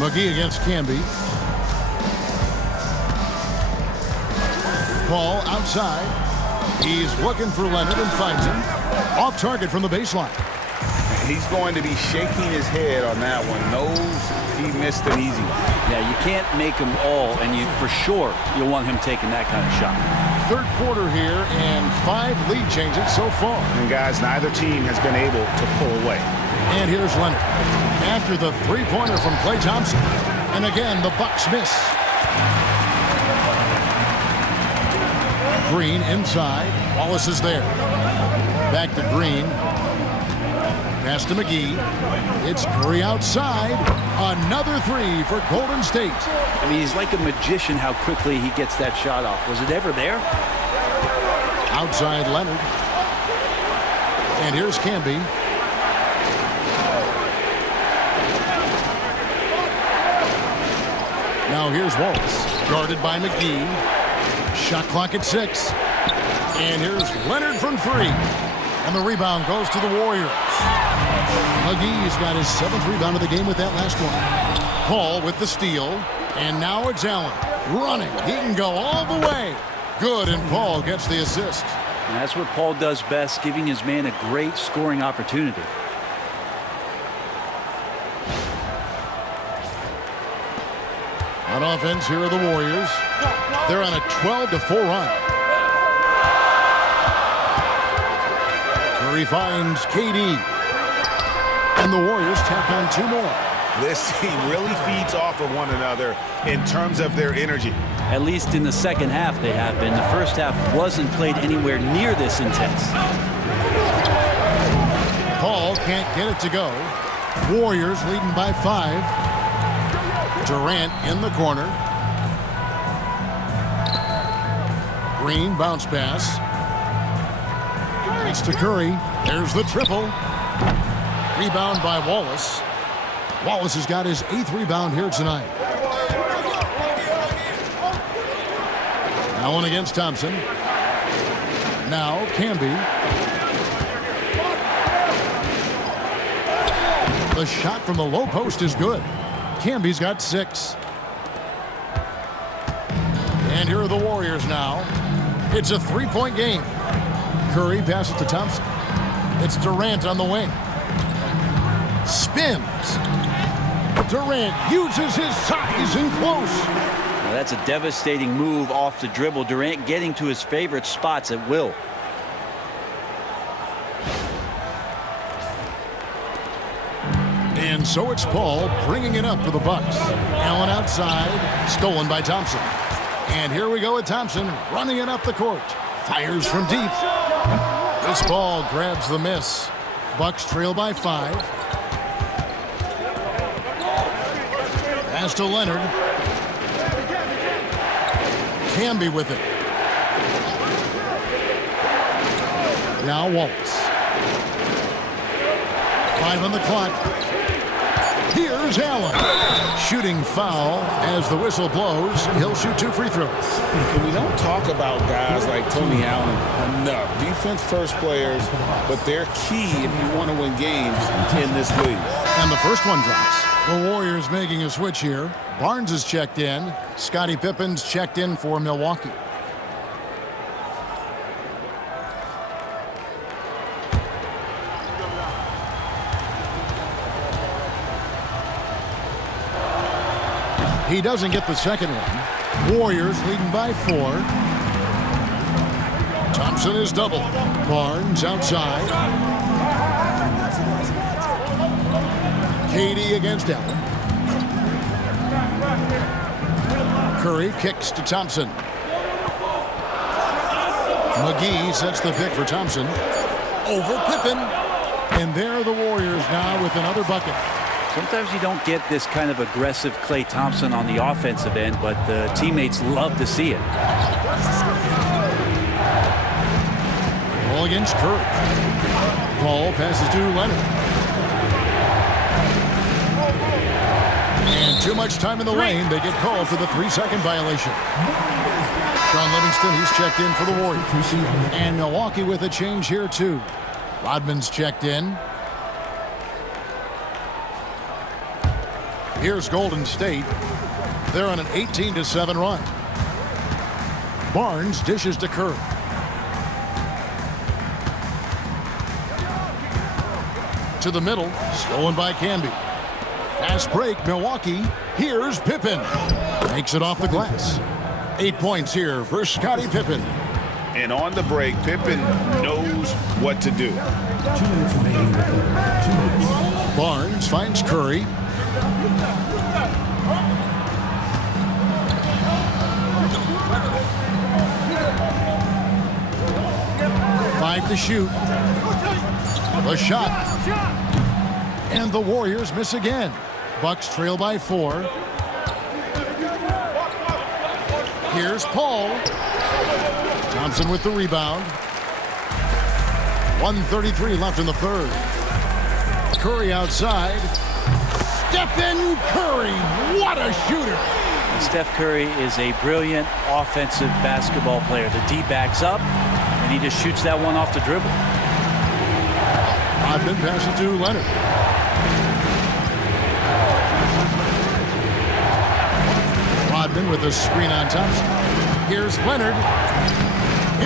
McGee against Camby. Paul outside. He's looking for Leonard and finds him. Off target from the baseline. He's going to be shaking his head on that one. Knows he missed an easy one. Yeah, you can't make them all, and for sure you'll want him taking that kind of shot. Third quarter here and 5 lead changes so far. And guys, neither team has been able to pull away. And here's Leonard. After the three-pointer from Klay Thompson. And again, the Bucks miss. Green inside. Wallace is there. Back to Green. Pass to McGee. It's Curry outside. Another three for Golden State. I mean, he's like a magician how quickly he gets that shot off. Was it ever there? Outside Leonard. And here's Camby. Now here's Wallace. Guarded by McGee. Shot clock at 6. And here's Leonard from 3. And the rebound goes to the Warriors. McGee's got his 7th rebound of the game with that last one. Paul with the steal. And now it's Allen running. He can go all the way. Good, and Paul gets the assist. And that's what Paul does best, giving his man a great scoring opportunity. On offense, here are the Warriors. They're on a 12-4 run. Curry finds KD. And the Warriors tack on 2 more. This team really feeds off of one another in terms of their energy. At least in the second half they have been. The first half wasn't played anywhere near this intense. Paul can't get it to go. Warriors leading by 5. Durant in the corner. Green bounce pass. It's to Curry. There's the triple. Rebound by Wallace. Wallace has got his 8th rebound here tonight. Now one against Thompson. Now Camby. The shot from the low post is good. Camby's got 6. And here are the Warriors now. It's a 3-point game. Curry passes to Thompson. It's Durant on the wing. Spins. Durant uses his size and close. That's a devastating move off the dribble. Durant getting to his favorite spots at will. And so it's Paul bringing it up for the Bucks. Allen outside, stolen by Thompson. And here we go with Thompson running it up the court. Fires from deep. This ball grabs the miss. Bucks trail by 5. Pass to Leonard. Camby with it. Now Wallace. 5 on the clock. Here's Allen. Shooting foul as the whistle blows. He'll shoot 2 free throws. We don't talk about guys like Tony Allen enough. Defense-first players, but they're key if you want to win games in this league. And the first one drops. The Warriors making a switch here. Barnes is checked in. Scottie Pippen's checked in for Milwaukee. He doesn't get the second one. Warriors leading by 4. Thompson is double. Barnes outside. KD against Allen. Curry kicks to Thompson. McGee sets the pick for Thompson. Over Pippen. And there are the Warriors now with another bucket. Sometimes you don't get this kind of aggressive Klay Thompson on the offensive end, but the teammates love to see it. Ball against Curry. Ball passes to Leonard. And too much time in the lane. They get called for the 3-second violation. Shaun Livingston, he's checked in for the Warriors. And Milwaukee with a change here, too. Rodman's checked in. Here's Golden State. They're on an 18-7 run. Barnes dishes to Curry. To the middle, stolen by Camby. Fast break, Milwaukee. Here's Pippen. Makes it off the glass. 8 points here for Scottie Pippen. And on the break, Pippen knows what to do. 2 minutes remaining. 2 minutes. Barnes finds Curry. Five to shoot. The shot. And the Warriors miss again. Bucks trail by 4. Here's Paul. Thompson with the rebound. 1:33 left in the third. Curry outside. Stephen Curry, what a shooter. And Steph Curry is a brilliant offensive basketball player. The D backs up, and he just shoots that one off the dribble. Rodman passes to Leonard. Rodman with a screen on Thompson. Here's Leonard.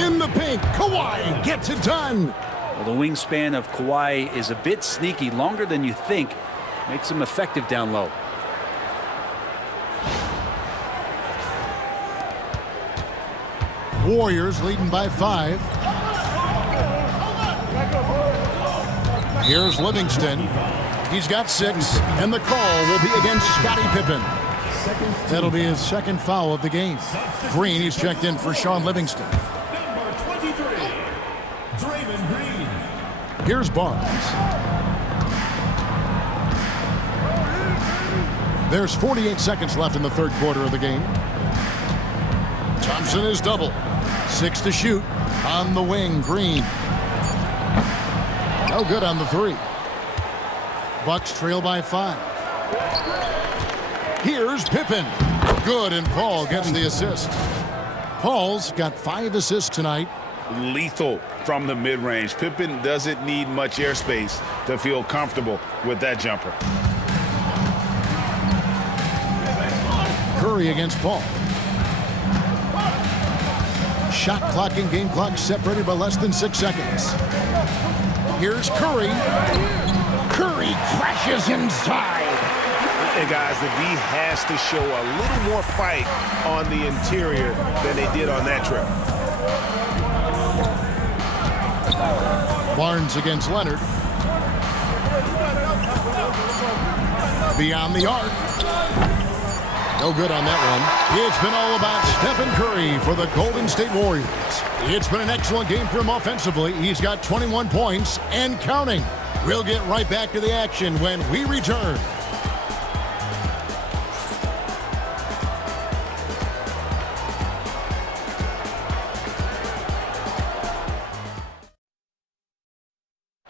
In the paint, Kawhi gets it done. Well, the wingspan of Kawhi is a bit sneaky, longer than you think. Makes him effective down low. Warriors leading by 5. Here's Livingston. He's got 6, and the call will be against Scottie Pippen. That'll be his second foul of the game. Green, he's checked in for Shaun Livingston. Number 23, Draymond Green. Here's Barnes. There's 48 seconds left in the third quarter of the game. Thompson is double. 6 to shoot. On the wing, Green. No good on the 3. Bucks trail by 5. Here's Pippen. Good, and Paul gets the assist. Paul's got 5 assists tonight. Lethal from the mid-range. Pippen doesn't need much airspace to feel comfortable with that jumper. Curry against Paul. Shot clock and game clock separated by less than 6 seconds. Here's Curry. Curry crashes inside. And guys, the D has to show a little more fight on the interior than they did on that trip. Barnes against Leonard. Beyond the arc. No good on that one. It's been all about Stephen Curry for the Golden State Warriors. It's been an excellent game for him offensively. He's got 21 points and counting. We'll get right back to the action when we return.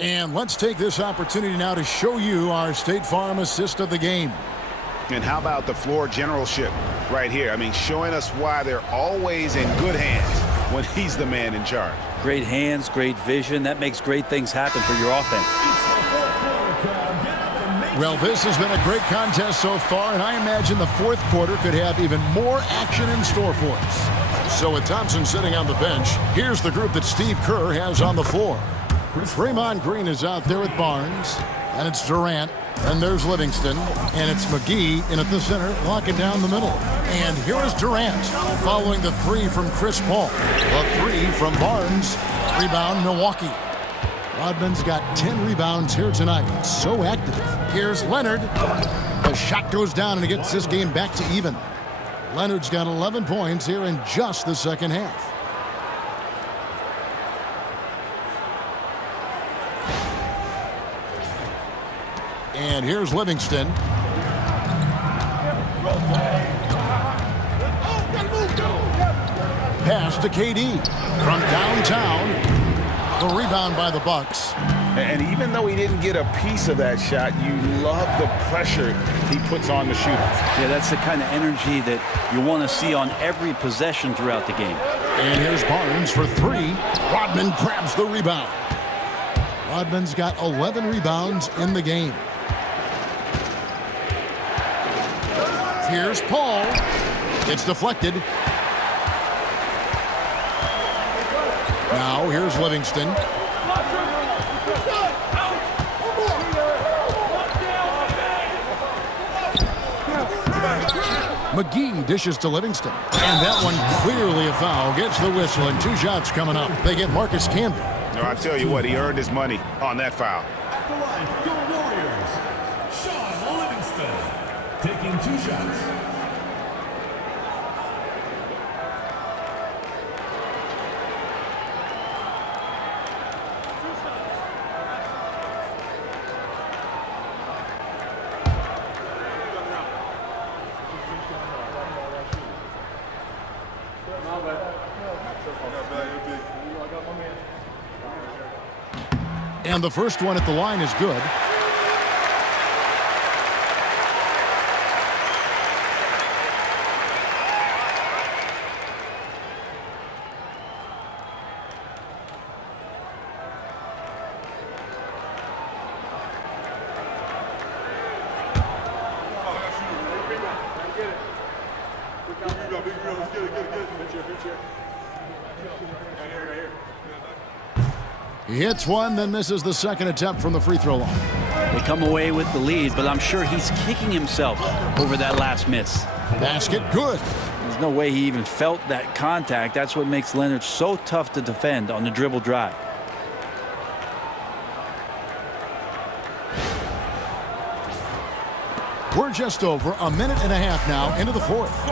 And let's take this opportunity now to show you our State Farm assist of the game. And how about the floor generalship right here? I mean, showing us why they're always in good hands when he's the man in charge. Great hands, great vision. That makes great things happen for your offense. Well, this has been a great contest so far, and I imagine the fourth quarter could have even more action in store for us. So with Thompson sitting on the bench, here's the group that Steve Kerr has on the floor. Draymond Green is out there with Barnes, and it's Durant, and there's Livingston, and it's McGee in at the center, locking down the middle. And here is Durant, following the three from Chris Paul. The three from Barnes, rebound Milwaukee. Rodman's got 10 rebounds here tonight, so active. Here's Leonard. The shot goes down, and it gets this game back to even. Leonard's got 11 points here in just the second half. And here's Livingston. Pass to KD from downtown. The rebound by the Bucks. And even though he didn't get a piece of that shot, you love the pressure he puts on the shooters. Yeah, that's the kind of energy that you want to see on every possession throughout the game. And here's Barnes for three. Rodman grabs the rebound. Rodman's got 11 rebounds in the game. Here's Paul. It's deflected. Now here's Livingston. McGee dishes to Livingston. And that one clearly a foul. Gets the whistle, and 2 shots coming up. They get Marcus Camby. No, I tell you what, he earned his money on that foul. At the line, your Warriors, Shaun Livingston, taking 2 shots. And the first one at the line is good. He hits one, then misses the second attempt from the free throw line. They come away with the lead, but I'm sure he's kicking himself over that last miss. Basket good. There's no way he even felt that contact. That's what makes Leonard so tough to defend on the dribble drive. We're just over a minute and a half now into the fourth.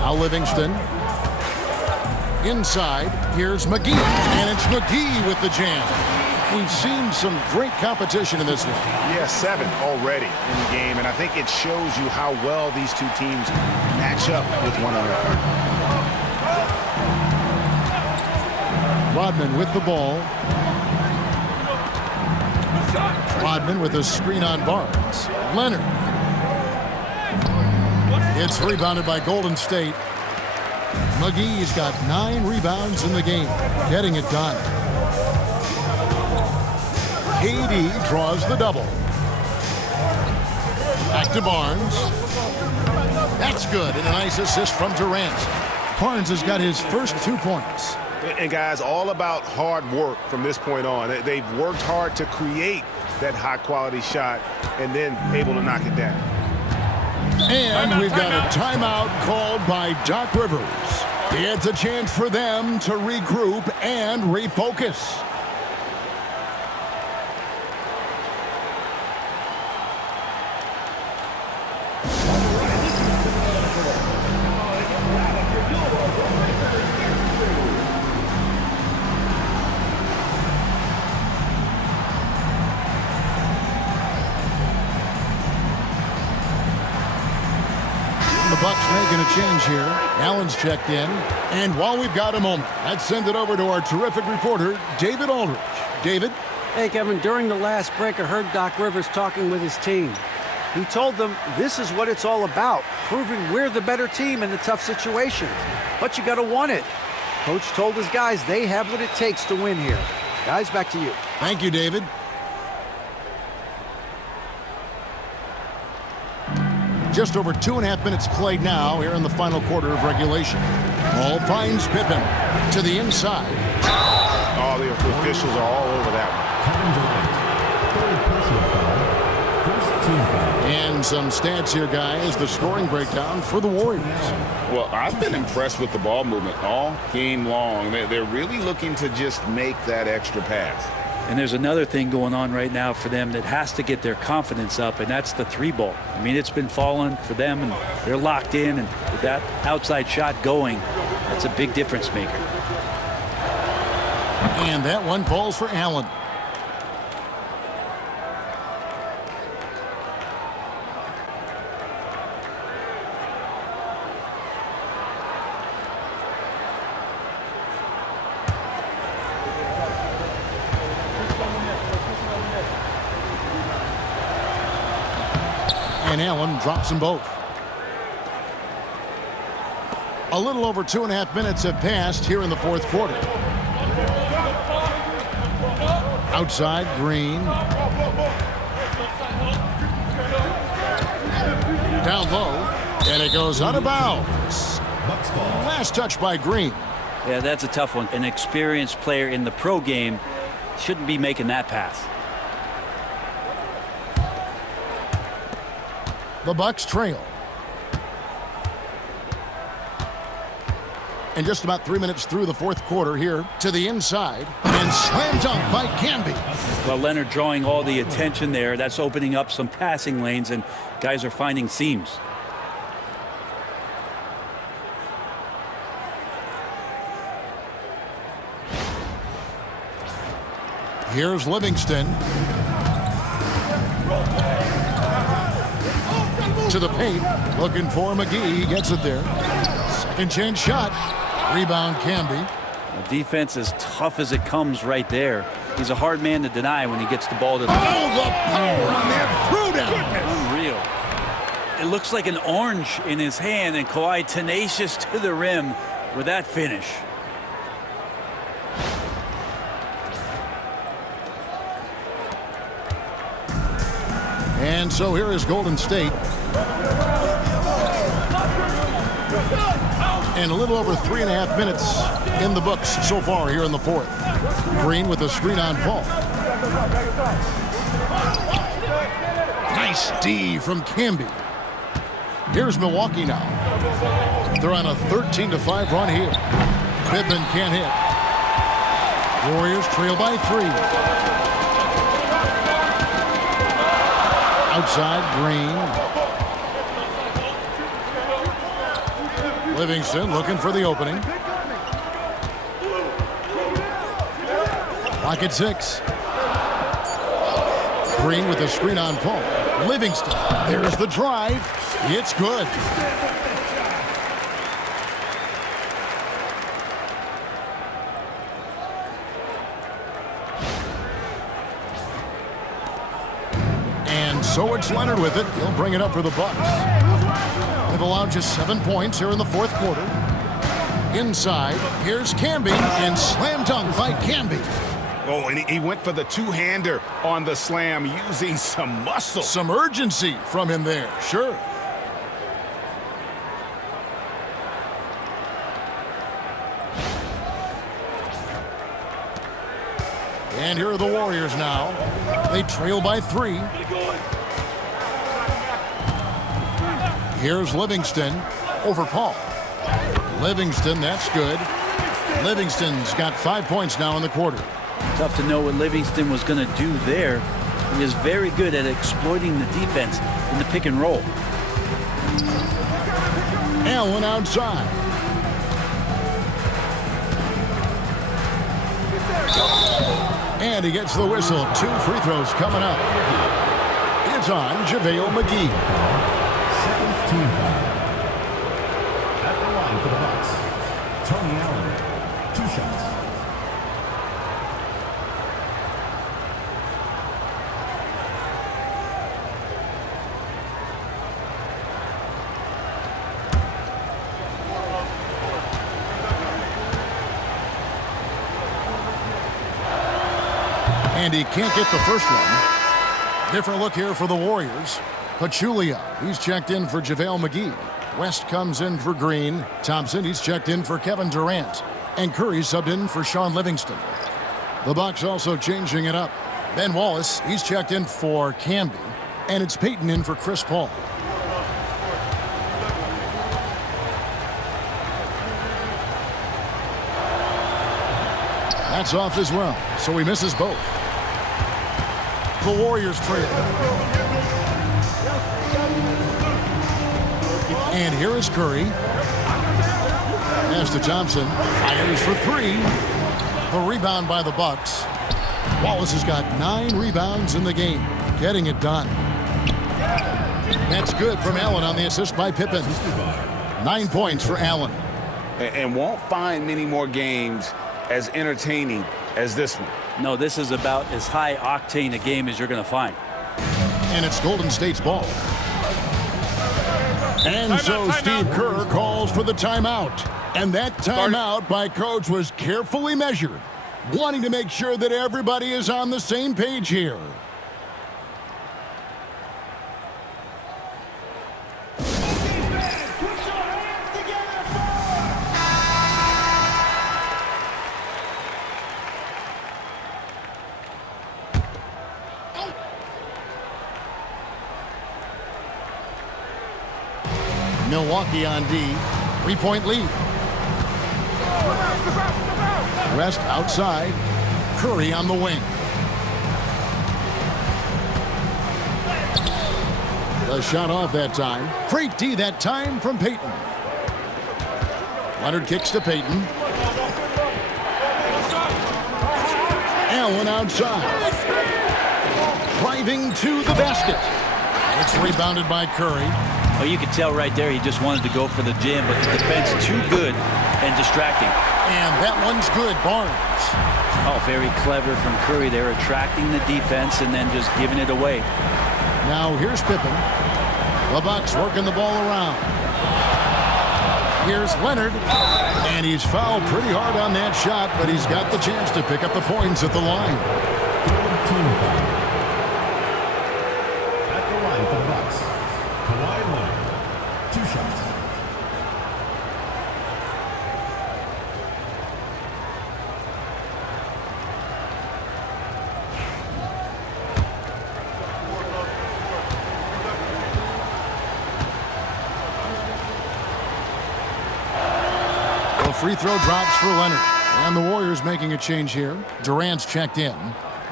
Now Livingston. Inside, here's McGee, and it's McGee with the jam. We've seen some great competition in this one. Yeah, 7 already in the game, and I think it shows you how well these two teams match up with one another. Rodman with the ball. Rodman with a screen on Barnes. Leonard. It's rebounded by Golden State. McGee's got 9 rebounds in the game, getting it done. KD draws the double. Back to Barnes. That's good, and a nice assist from Durant. Barnes has got his first 2 points. And guys, all about hard work from this point on. They've worked hard to create that high-quality shot and then able to knock it down. And we've got a timeout called by Doc Rivers. It's a chance for them to regroup and refocus. The Bucks making a change here. Allen's checked in. And while we've got a moment, let's send it over to our terrific reporter, David Aldridge. David? Hey, Kevin, during the last break, I heard Doc Rivers talking with his team. He told them this is what it's all about, proving we're the better team in the tough situations. But you got to want it. Coach told his guys they have what it takes to win here. Guys, back to you. Thank you, David. Just over 2.5 minutes played now here in the final quarter of regulation. Ball finds Pippen to the inside. Oh, the officials are all over that one. And some stats here, guys. The scoring breakdown for the Warriors. Well, I've been impressed with the ball movement all game long. They're really looking to just make that extra pass. And there's another thing going on right now for them that has to get their confidence up, and that's the three ball. I mean, it's been falling for them, and they're locked in, and with that outside shot going, that's a big difference maker. And that one falls for Allen. And Allen drops them both. A little over 2.5 minutes have passed here in the fourth quarter. Outside, Green. Down low, and it goes out of bounds. Last touch by Green. Yeah, that's a tough one. An experienced player in the pro game shouldn't be making that pass. The Bucks trail. And just about 3 minutes through the fourth quarter here to the inside. And slam dunk by Camby. Well, Leonard drawing all the attention there. That's opening up some passing lanes, and guys are finding seams. Here's Livingston. To the paint, looking for McGee. He gets it there. Second chance shot. Rebound Camby. The defense is tough as it comes right there. He's a hard man to deny when he gets the ball to the... Oh, the power on that throwdown. Unreal. It looks like an orange in his hand, and Kawhi tenacious to the rim with that finish. And so here is Golden State. And a little over 3.5 minutes in the books so far here in the fourth. Green with a screen on Paul. Nice D from Camby. Here's Milwaukee now. They're on a 13-5 run here. Pippen can't hit. Warriors trail by 3. Outside, Green. Livingston looking for the opening. Clock at 6. Green with a screen on Paul. Livingston. There's the drive. It's good. And so it's Leonard with it. He'll bring it up for the Bucks. They've allowed just 7 points here in the fourth quarter. Inside, here's Camby, and slam dunk by Camby. Oh, and he went for the two-hander on the slam, using some muscle. Some urgency from him there, sure. And here are the Warriors now. They trail by 3. Here's Livingston over Paul. Livingston, that's good. Livingston's got 5 points now in the quarter. Tough to know what Livingston was going to do there. He is very good at exploiting the defense in the pick and roll. Allen outside. And he gets the whistle. 2 free throws coming up. It's on JaVale McGee. Second team foul. At the line for the Bucks, Tony Allen. 2 shots. And he can't get the first one. Different look here for the Warriors. Pachulia, he's checked in for JaVale McGee. West comes in for Green. Thompson, he's checked in for Kevin Durant. And Curry subbed in for Sean Livingston. The Bucks also changing it up. Ben Wallace, he's checked in for Camby. And it's Payton in for Chris Paul. That's off as well, so he misses both. The Warriors trail. And here is Curry. Pass to Thompson. Fires for 3. The rebound by the Bucks. Wallace has got 9 rebounds in the game, getting it done. That's good from Allen on the assist by Pippen. 9 points for Allen. And won't find many more games as entertaining as this one. No, this is about as high octane a game as you're going to find. And it's Golden State's ball. And so Steve Kerr calls for the timeout. And that timeout by Coach was carefully measured, wanting to make sure that everybody is on the same page here. Milwaukee on D. 3-point lead. West outside. Curry on the wing. The shot off that time. Great D that time from Payton. Leonard kicks to Payton. Allen outside. Driving to the basket. It's rebounded by Curry. Well, you could tell right there he just wanted to go for the jam, but the defense too good and distracting. And that one's good, Barnes. Oh, very clever from Curry. They're attracting the defense and then just giving it away. Now here's Pippen. The Bucks working the ball around. Here's Leonard. And he's fouled pretty hard on that shot, but he's got the chance to pick up the points at the line. Team foul. At the line for the Bucks, Kawhi Leonard. 2 shots. The free throw drops for Leonard. And the Warriors making a change here. Durant's checked in.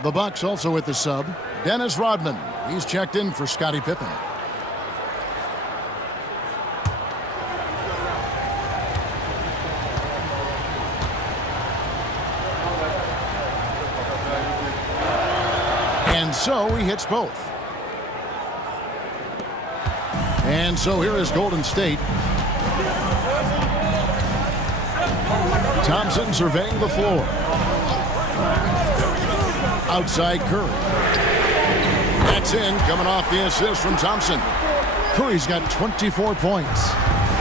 The Bucks also with the sub. Dennis Rodman. He's checked in for Scottie Pippen. And so he hits both. And so here is Golden State. Thompson surveying the floor. Outside Curry. That's in, coming off the assist from Thompson. Curry's got 24 points.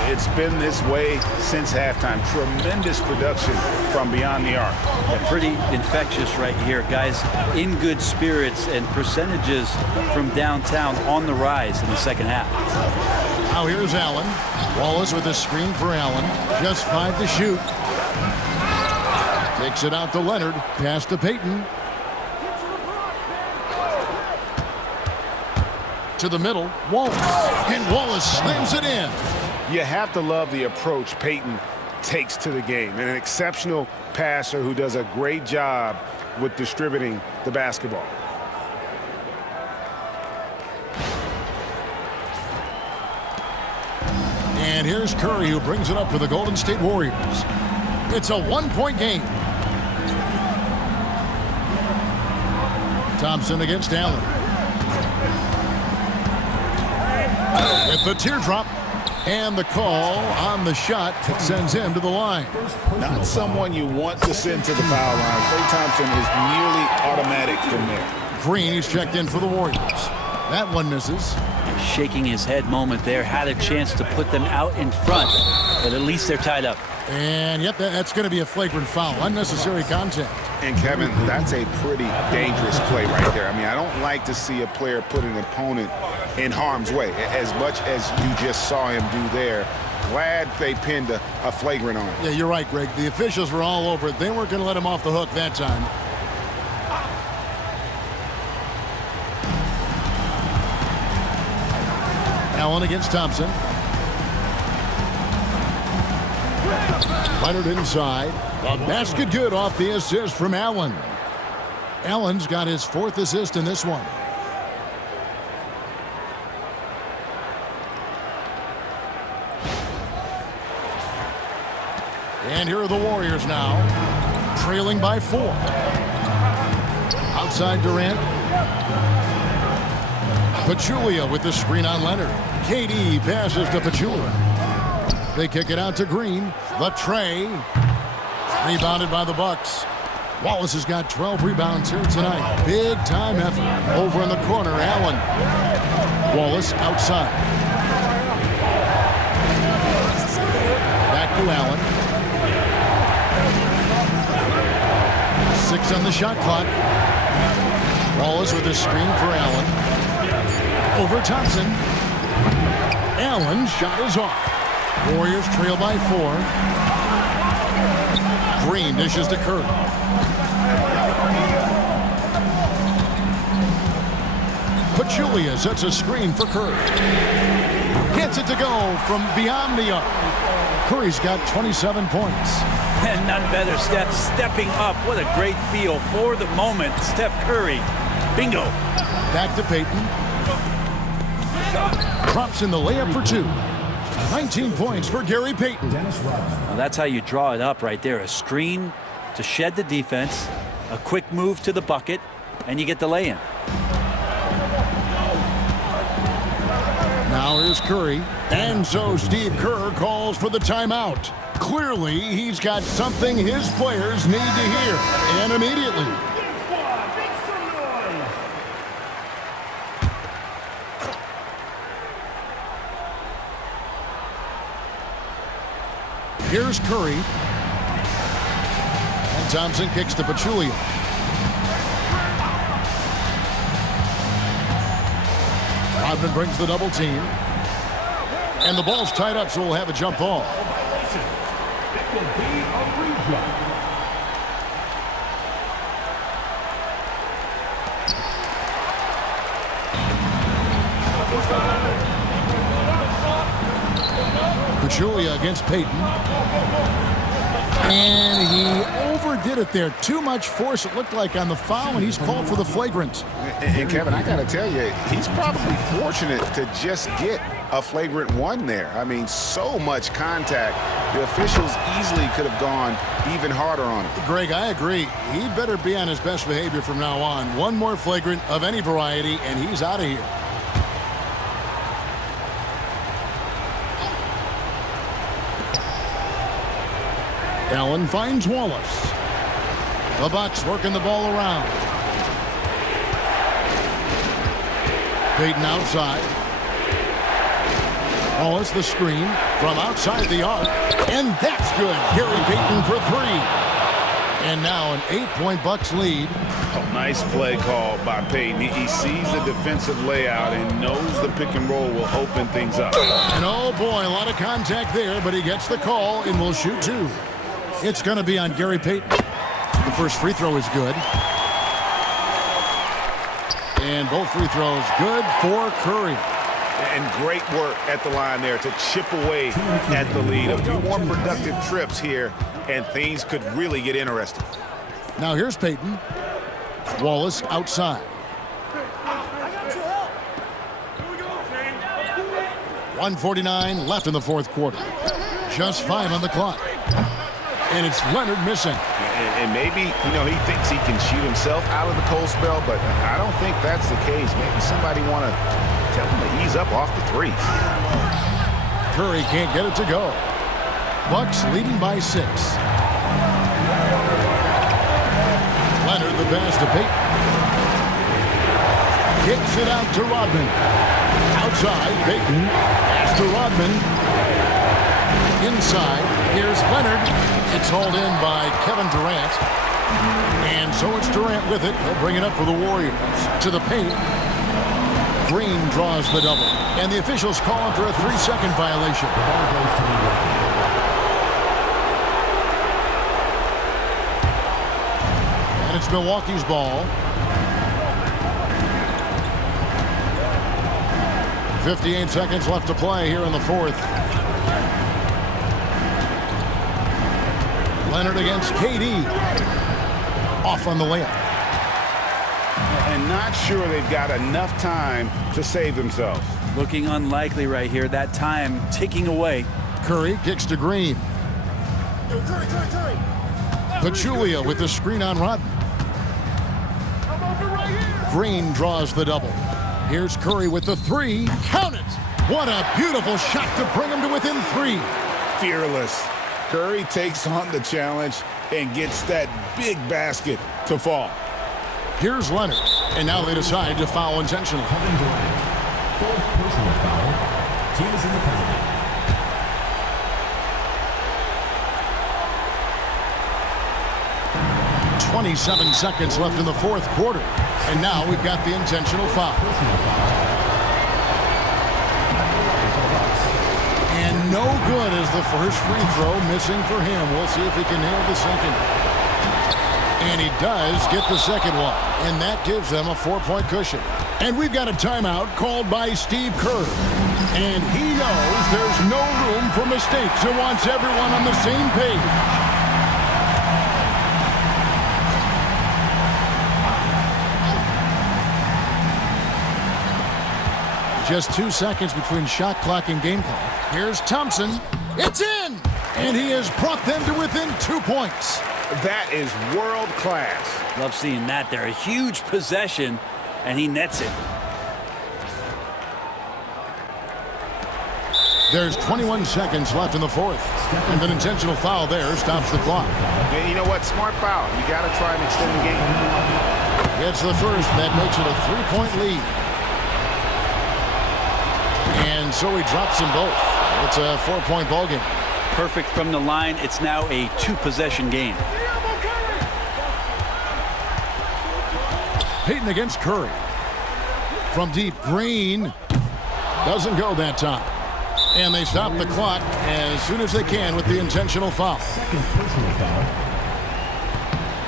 It's been this way since halftime. Tremendous production from beyond the arc. Yeah, pretty infectious right here. Guys in good spirits and percentages from downtown on the rise in the second half. Now here's Allen. Wallace with a screen for Allen. Just 5 to shoot. Takes it out to Leonard. Pass to Payton. To the middle, Wallace. And Wallace slams it in. You have to love the approach Peyton takes to the game. And an exceptional passer who does a great job with distributing the basketball. And here's Curry, who brings it up for the Golden State Warriors. It's a one-point game. Thompson against Allen. With the teardrop. And the call on the shot that sends him to the line. Not someone you want to send to the foul line. Klay Thompson is nearly automatic from there. Green, he's checked in for the Warriors. That one misses. Shaking his head moment there. Had a chance to put them out in front, but at least they're tied up. And yep, that's going to be a flagrant foul. Unnecessary contact. And Kevin, that's a pretty dangerous play right there. I mean, I don't like to see a player put an opponent in harm's way, as much as you just saw him do there. Glad they pinned a flagrant on him. Yeah, you're right, Greg. The officials were all over it. They weren't going to let him off the hook that time. Allen against Thompson. Leonard inside. The basket good off the assist from Allen. Allen's got his 4th assist in this one. And here are the Warriors now, trailing by 4. Outside Durant. Pachulia with the screen on Leonard. KD passes to Pachulia. They kick it out to Green. The tray. Rebounded by the Bucks. Wallace has got 12 rebounds here tonight. Big time effort. Over in the corner, Allen. Wallace outside. Back to Allen. 6 on the shot clock. Wallace with a screen for Allen. Over Thompson. Allen shot is off. Warriors trail by 4. Green dishes to Curry. Pachulia sets a screen for Curry. Gets it to go from beyond the arc. Curry's got 27 points. And none better, Steph stepping up. What a great feel for the moment. Steph Curry. Bingo. Back to Peyton. Drops in the layup for 2. 19 points for Gary Payton. Well, that's how you draw it up right there. A screen to shed the defense, a quick move to the bucket, and you get the lay-in. Now here's Curry. And so Steve Kerr calls for the timeout. Clearly, he's got something his players need to hear, and immediately. Here's Curry. And Thompson kicks to Pachulia. Rodman brings the double team. And the ball's tied up, so we'll have a jump ball. It will be a redraw. Pachulia against Payton. And he overdid it there. Too much force, it looked like, on the foul, and he's called for the flagrant. And Kevin, I got to tell you, he's probably fortunate to just get a flagrant 1 there. I mean, so much contact. The officials easily could have gone even harder on him. Greg, I agree. He better be on his best behavior from now on. One more flagrant of any variety, and he's out of here. Allen finds Wallace. The Bucks working the ball around. Payton outside. Wallace the screen from outside the arc. And that's good. Gary Payton for 3. And now an 8-point Bucks lead. Oh, nice play call by Payton. He sees the defensive layout and knows the pick and roll will open things up. And oh boy, a lot of contact there, but he gets the call and will shoot 2. It's going to be on Gary Payton. The first free throw is good. And both free throws good for Curry. And great work at the line there to chip away at the lead. A few more productive trips here, and things could really get interesting. Now here's Payton. Wallace outside. 1:49 left in the fourth quarter. Just 5 on the clock. And it's Leonard missing. And maybe, he thinks he can shoot himself out of the cold spell, but I don't think that's the case. Maybe somebody want to tell him to ease up off the threes. Curry can't get it to go. Bucks leading by 6. Leonard the pass to Payton. Kicks it out to Rodman. Outside, Payton. Pass to Rodman. Inside, here's Leonard. It's hauled in by Kevin Durant. And so it's Durant with it. He'll bring it up for the Warriors. To the paint. Green draws the double. And the officials call him for a 3-second violation. And it's Milwaukee's ball. 58 seconds left to play here in the fourth. Leonard against KD. Off on the layup. And not sure they've got enough time to save themselves. Looking unlikely right here. That time ticking away. Curry kicks to Green. Pachulia with the screen on Rodman. Green draws the double. Here's Curry with the 3. Count it! What a beautiful shot to bring him to within 3. Fearless. Curry takes on the challenge and gets that big basket to fall. Here's Leonard. And now they decide to foul intentionally. Kevin Durant. 4th personal foul. Team is in the penalty. .27 seconds left in the fourth quarter. And now we've got the intentional foul. And no good as the first free throw missing for him. We'll see if he can nail the second. And he does get the second one. And that gives them a 4-point cushion. And we've got a timeout called by Steve Kerr. And he knows there's no room for mistakes and wants everyone on the same page. Just 2 seconds between shot clock and game clock. Here's Thompson. It's in! And he has brought them to within 2 points. That is world class. Love seeing that there. A huge possession, and he nets it. There's 21 seconds left in the fourth. And an intentional foul there stops the clock. And you know what? Smart foul. You got to try and extend the game. Gets the first. That makes it a 3-point lead. And so he drops them both. It's a 4-point ball game. Perfect from the line. It's now a 2-possession game. Payton against Curry. From deep, Green doesn't go that time. And they stop the clock as soon as they can with the intentional foul. 2nd personal foul.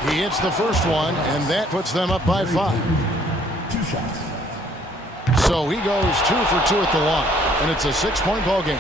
He hits the first one, and that puts them up by 5. 2 shots. So he goes 2 for 2 at the line, and it's a 6-point ball game.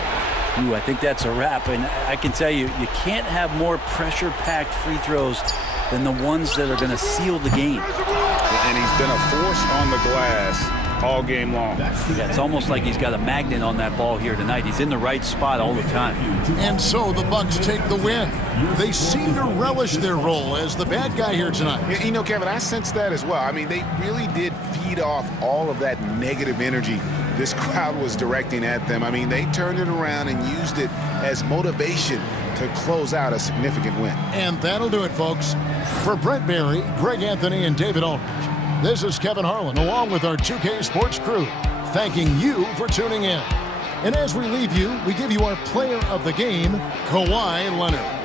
Ooh, I think that's a wrap. And I can tell you, you can't have more pressure-packed free throws than the ones that are going to seal the game. And he's been a force on the glass all game long. Yeah, it's almost like he's got a magnet on that ball here tonight. He's in the right spot all the time. And so the Bucks take the win. They seem to relish their role as the bad guy here tonight. You know, Kevin, I sense that as well. I mean, they really did feed off all of that negative energy this crowd was directing at them. I mean, they turned it around and used it as motivation to close out a significant win. And that'll do it, folks. For Brent Barry, Greg Anthony, and David Aldridge, this is Kevin Harlan, along with our 2K Sports crew, thanking you for tuning in. And as we leave you, we give you our player of the game, Kawhi Leonard.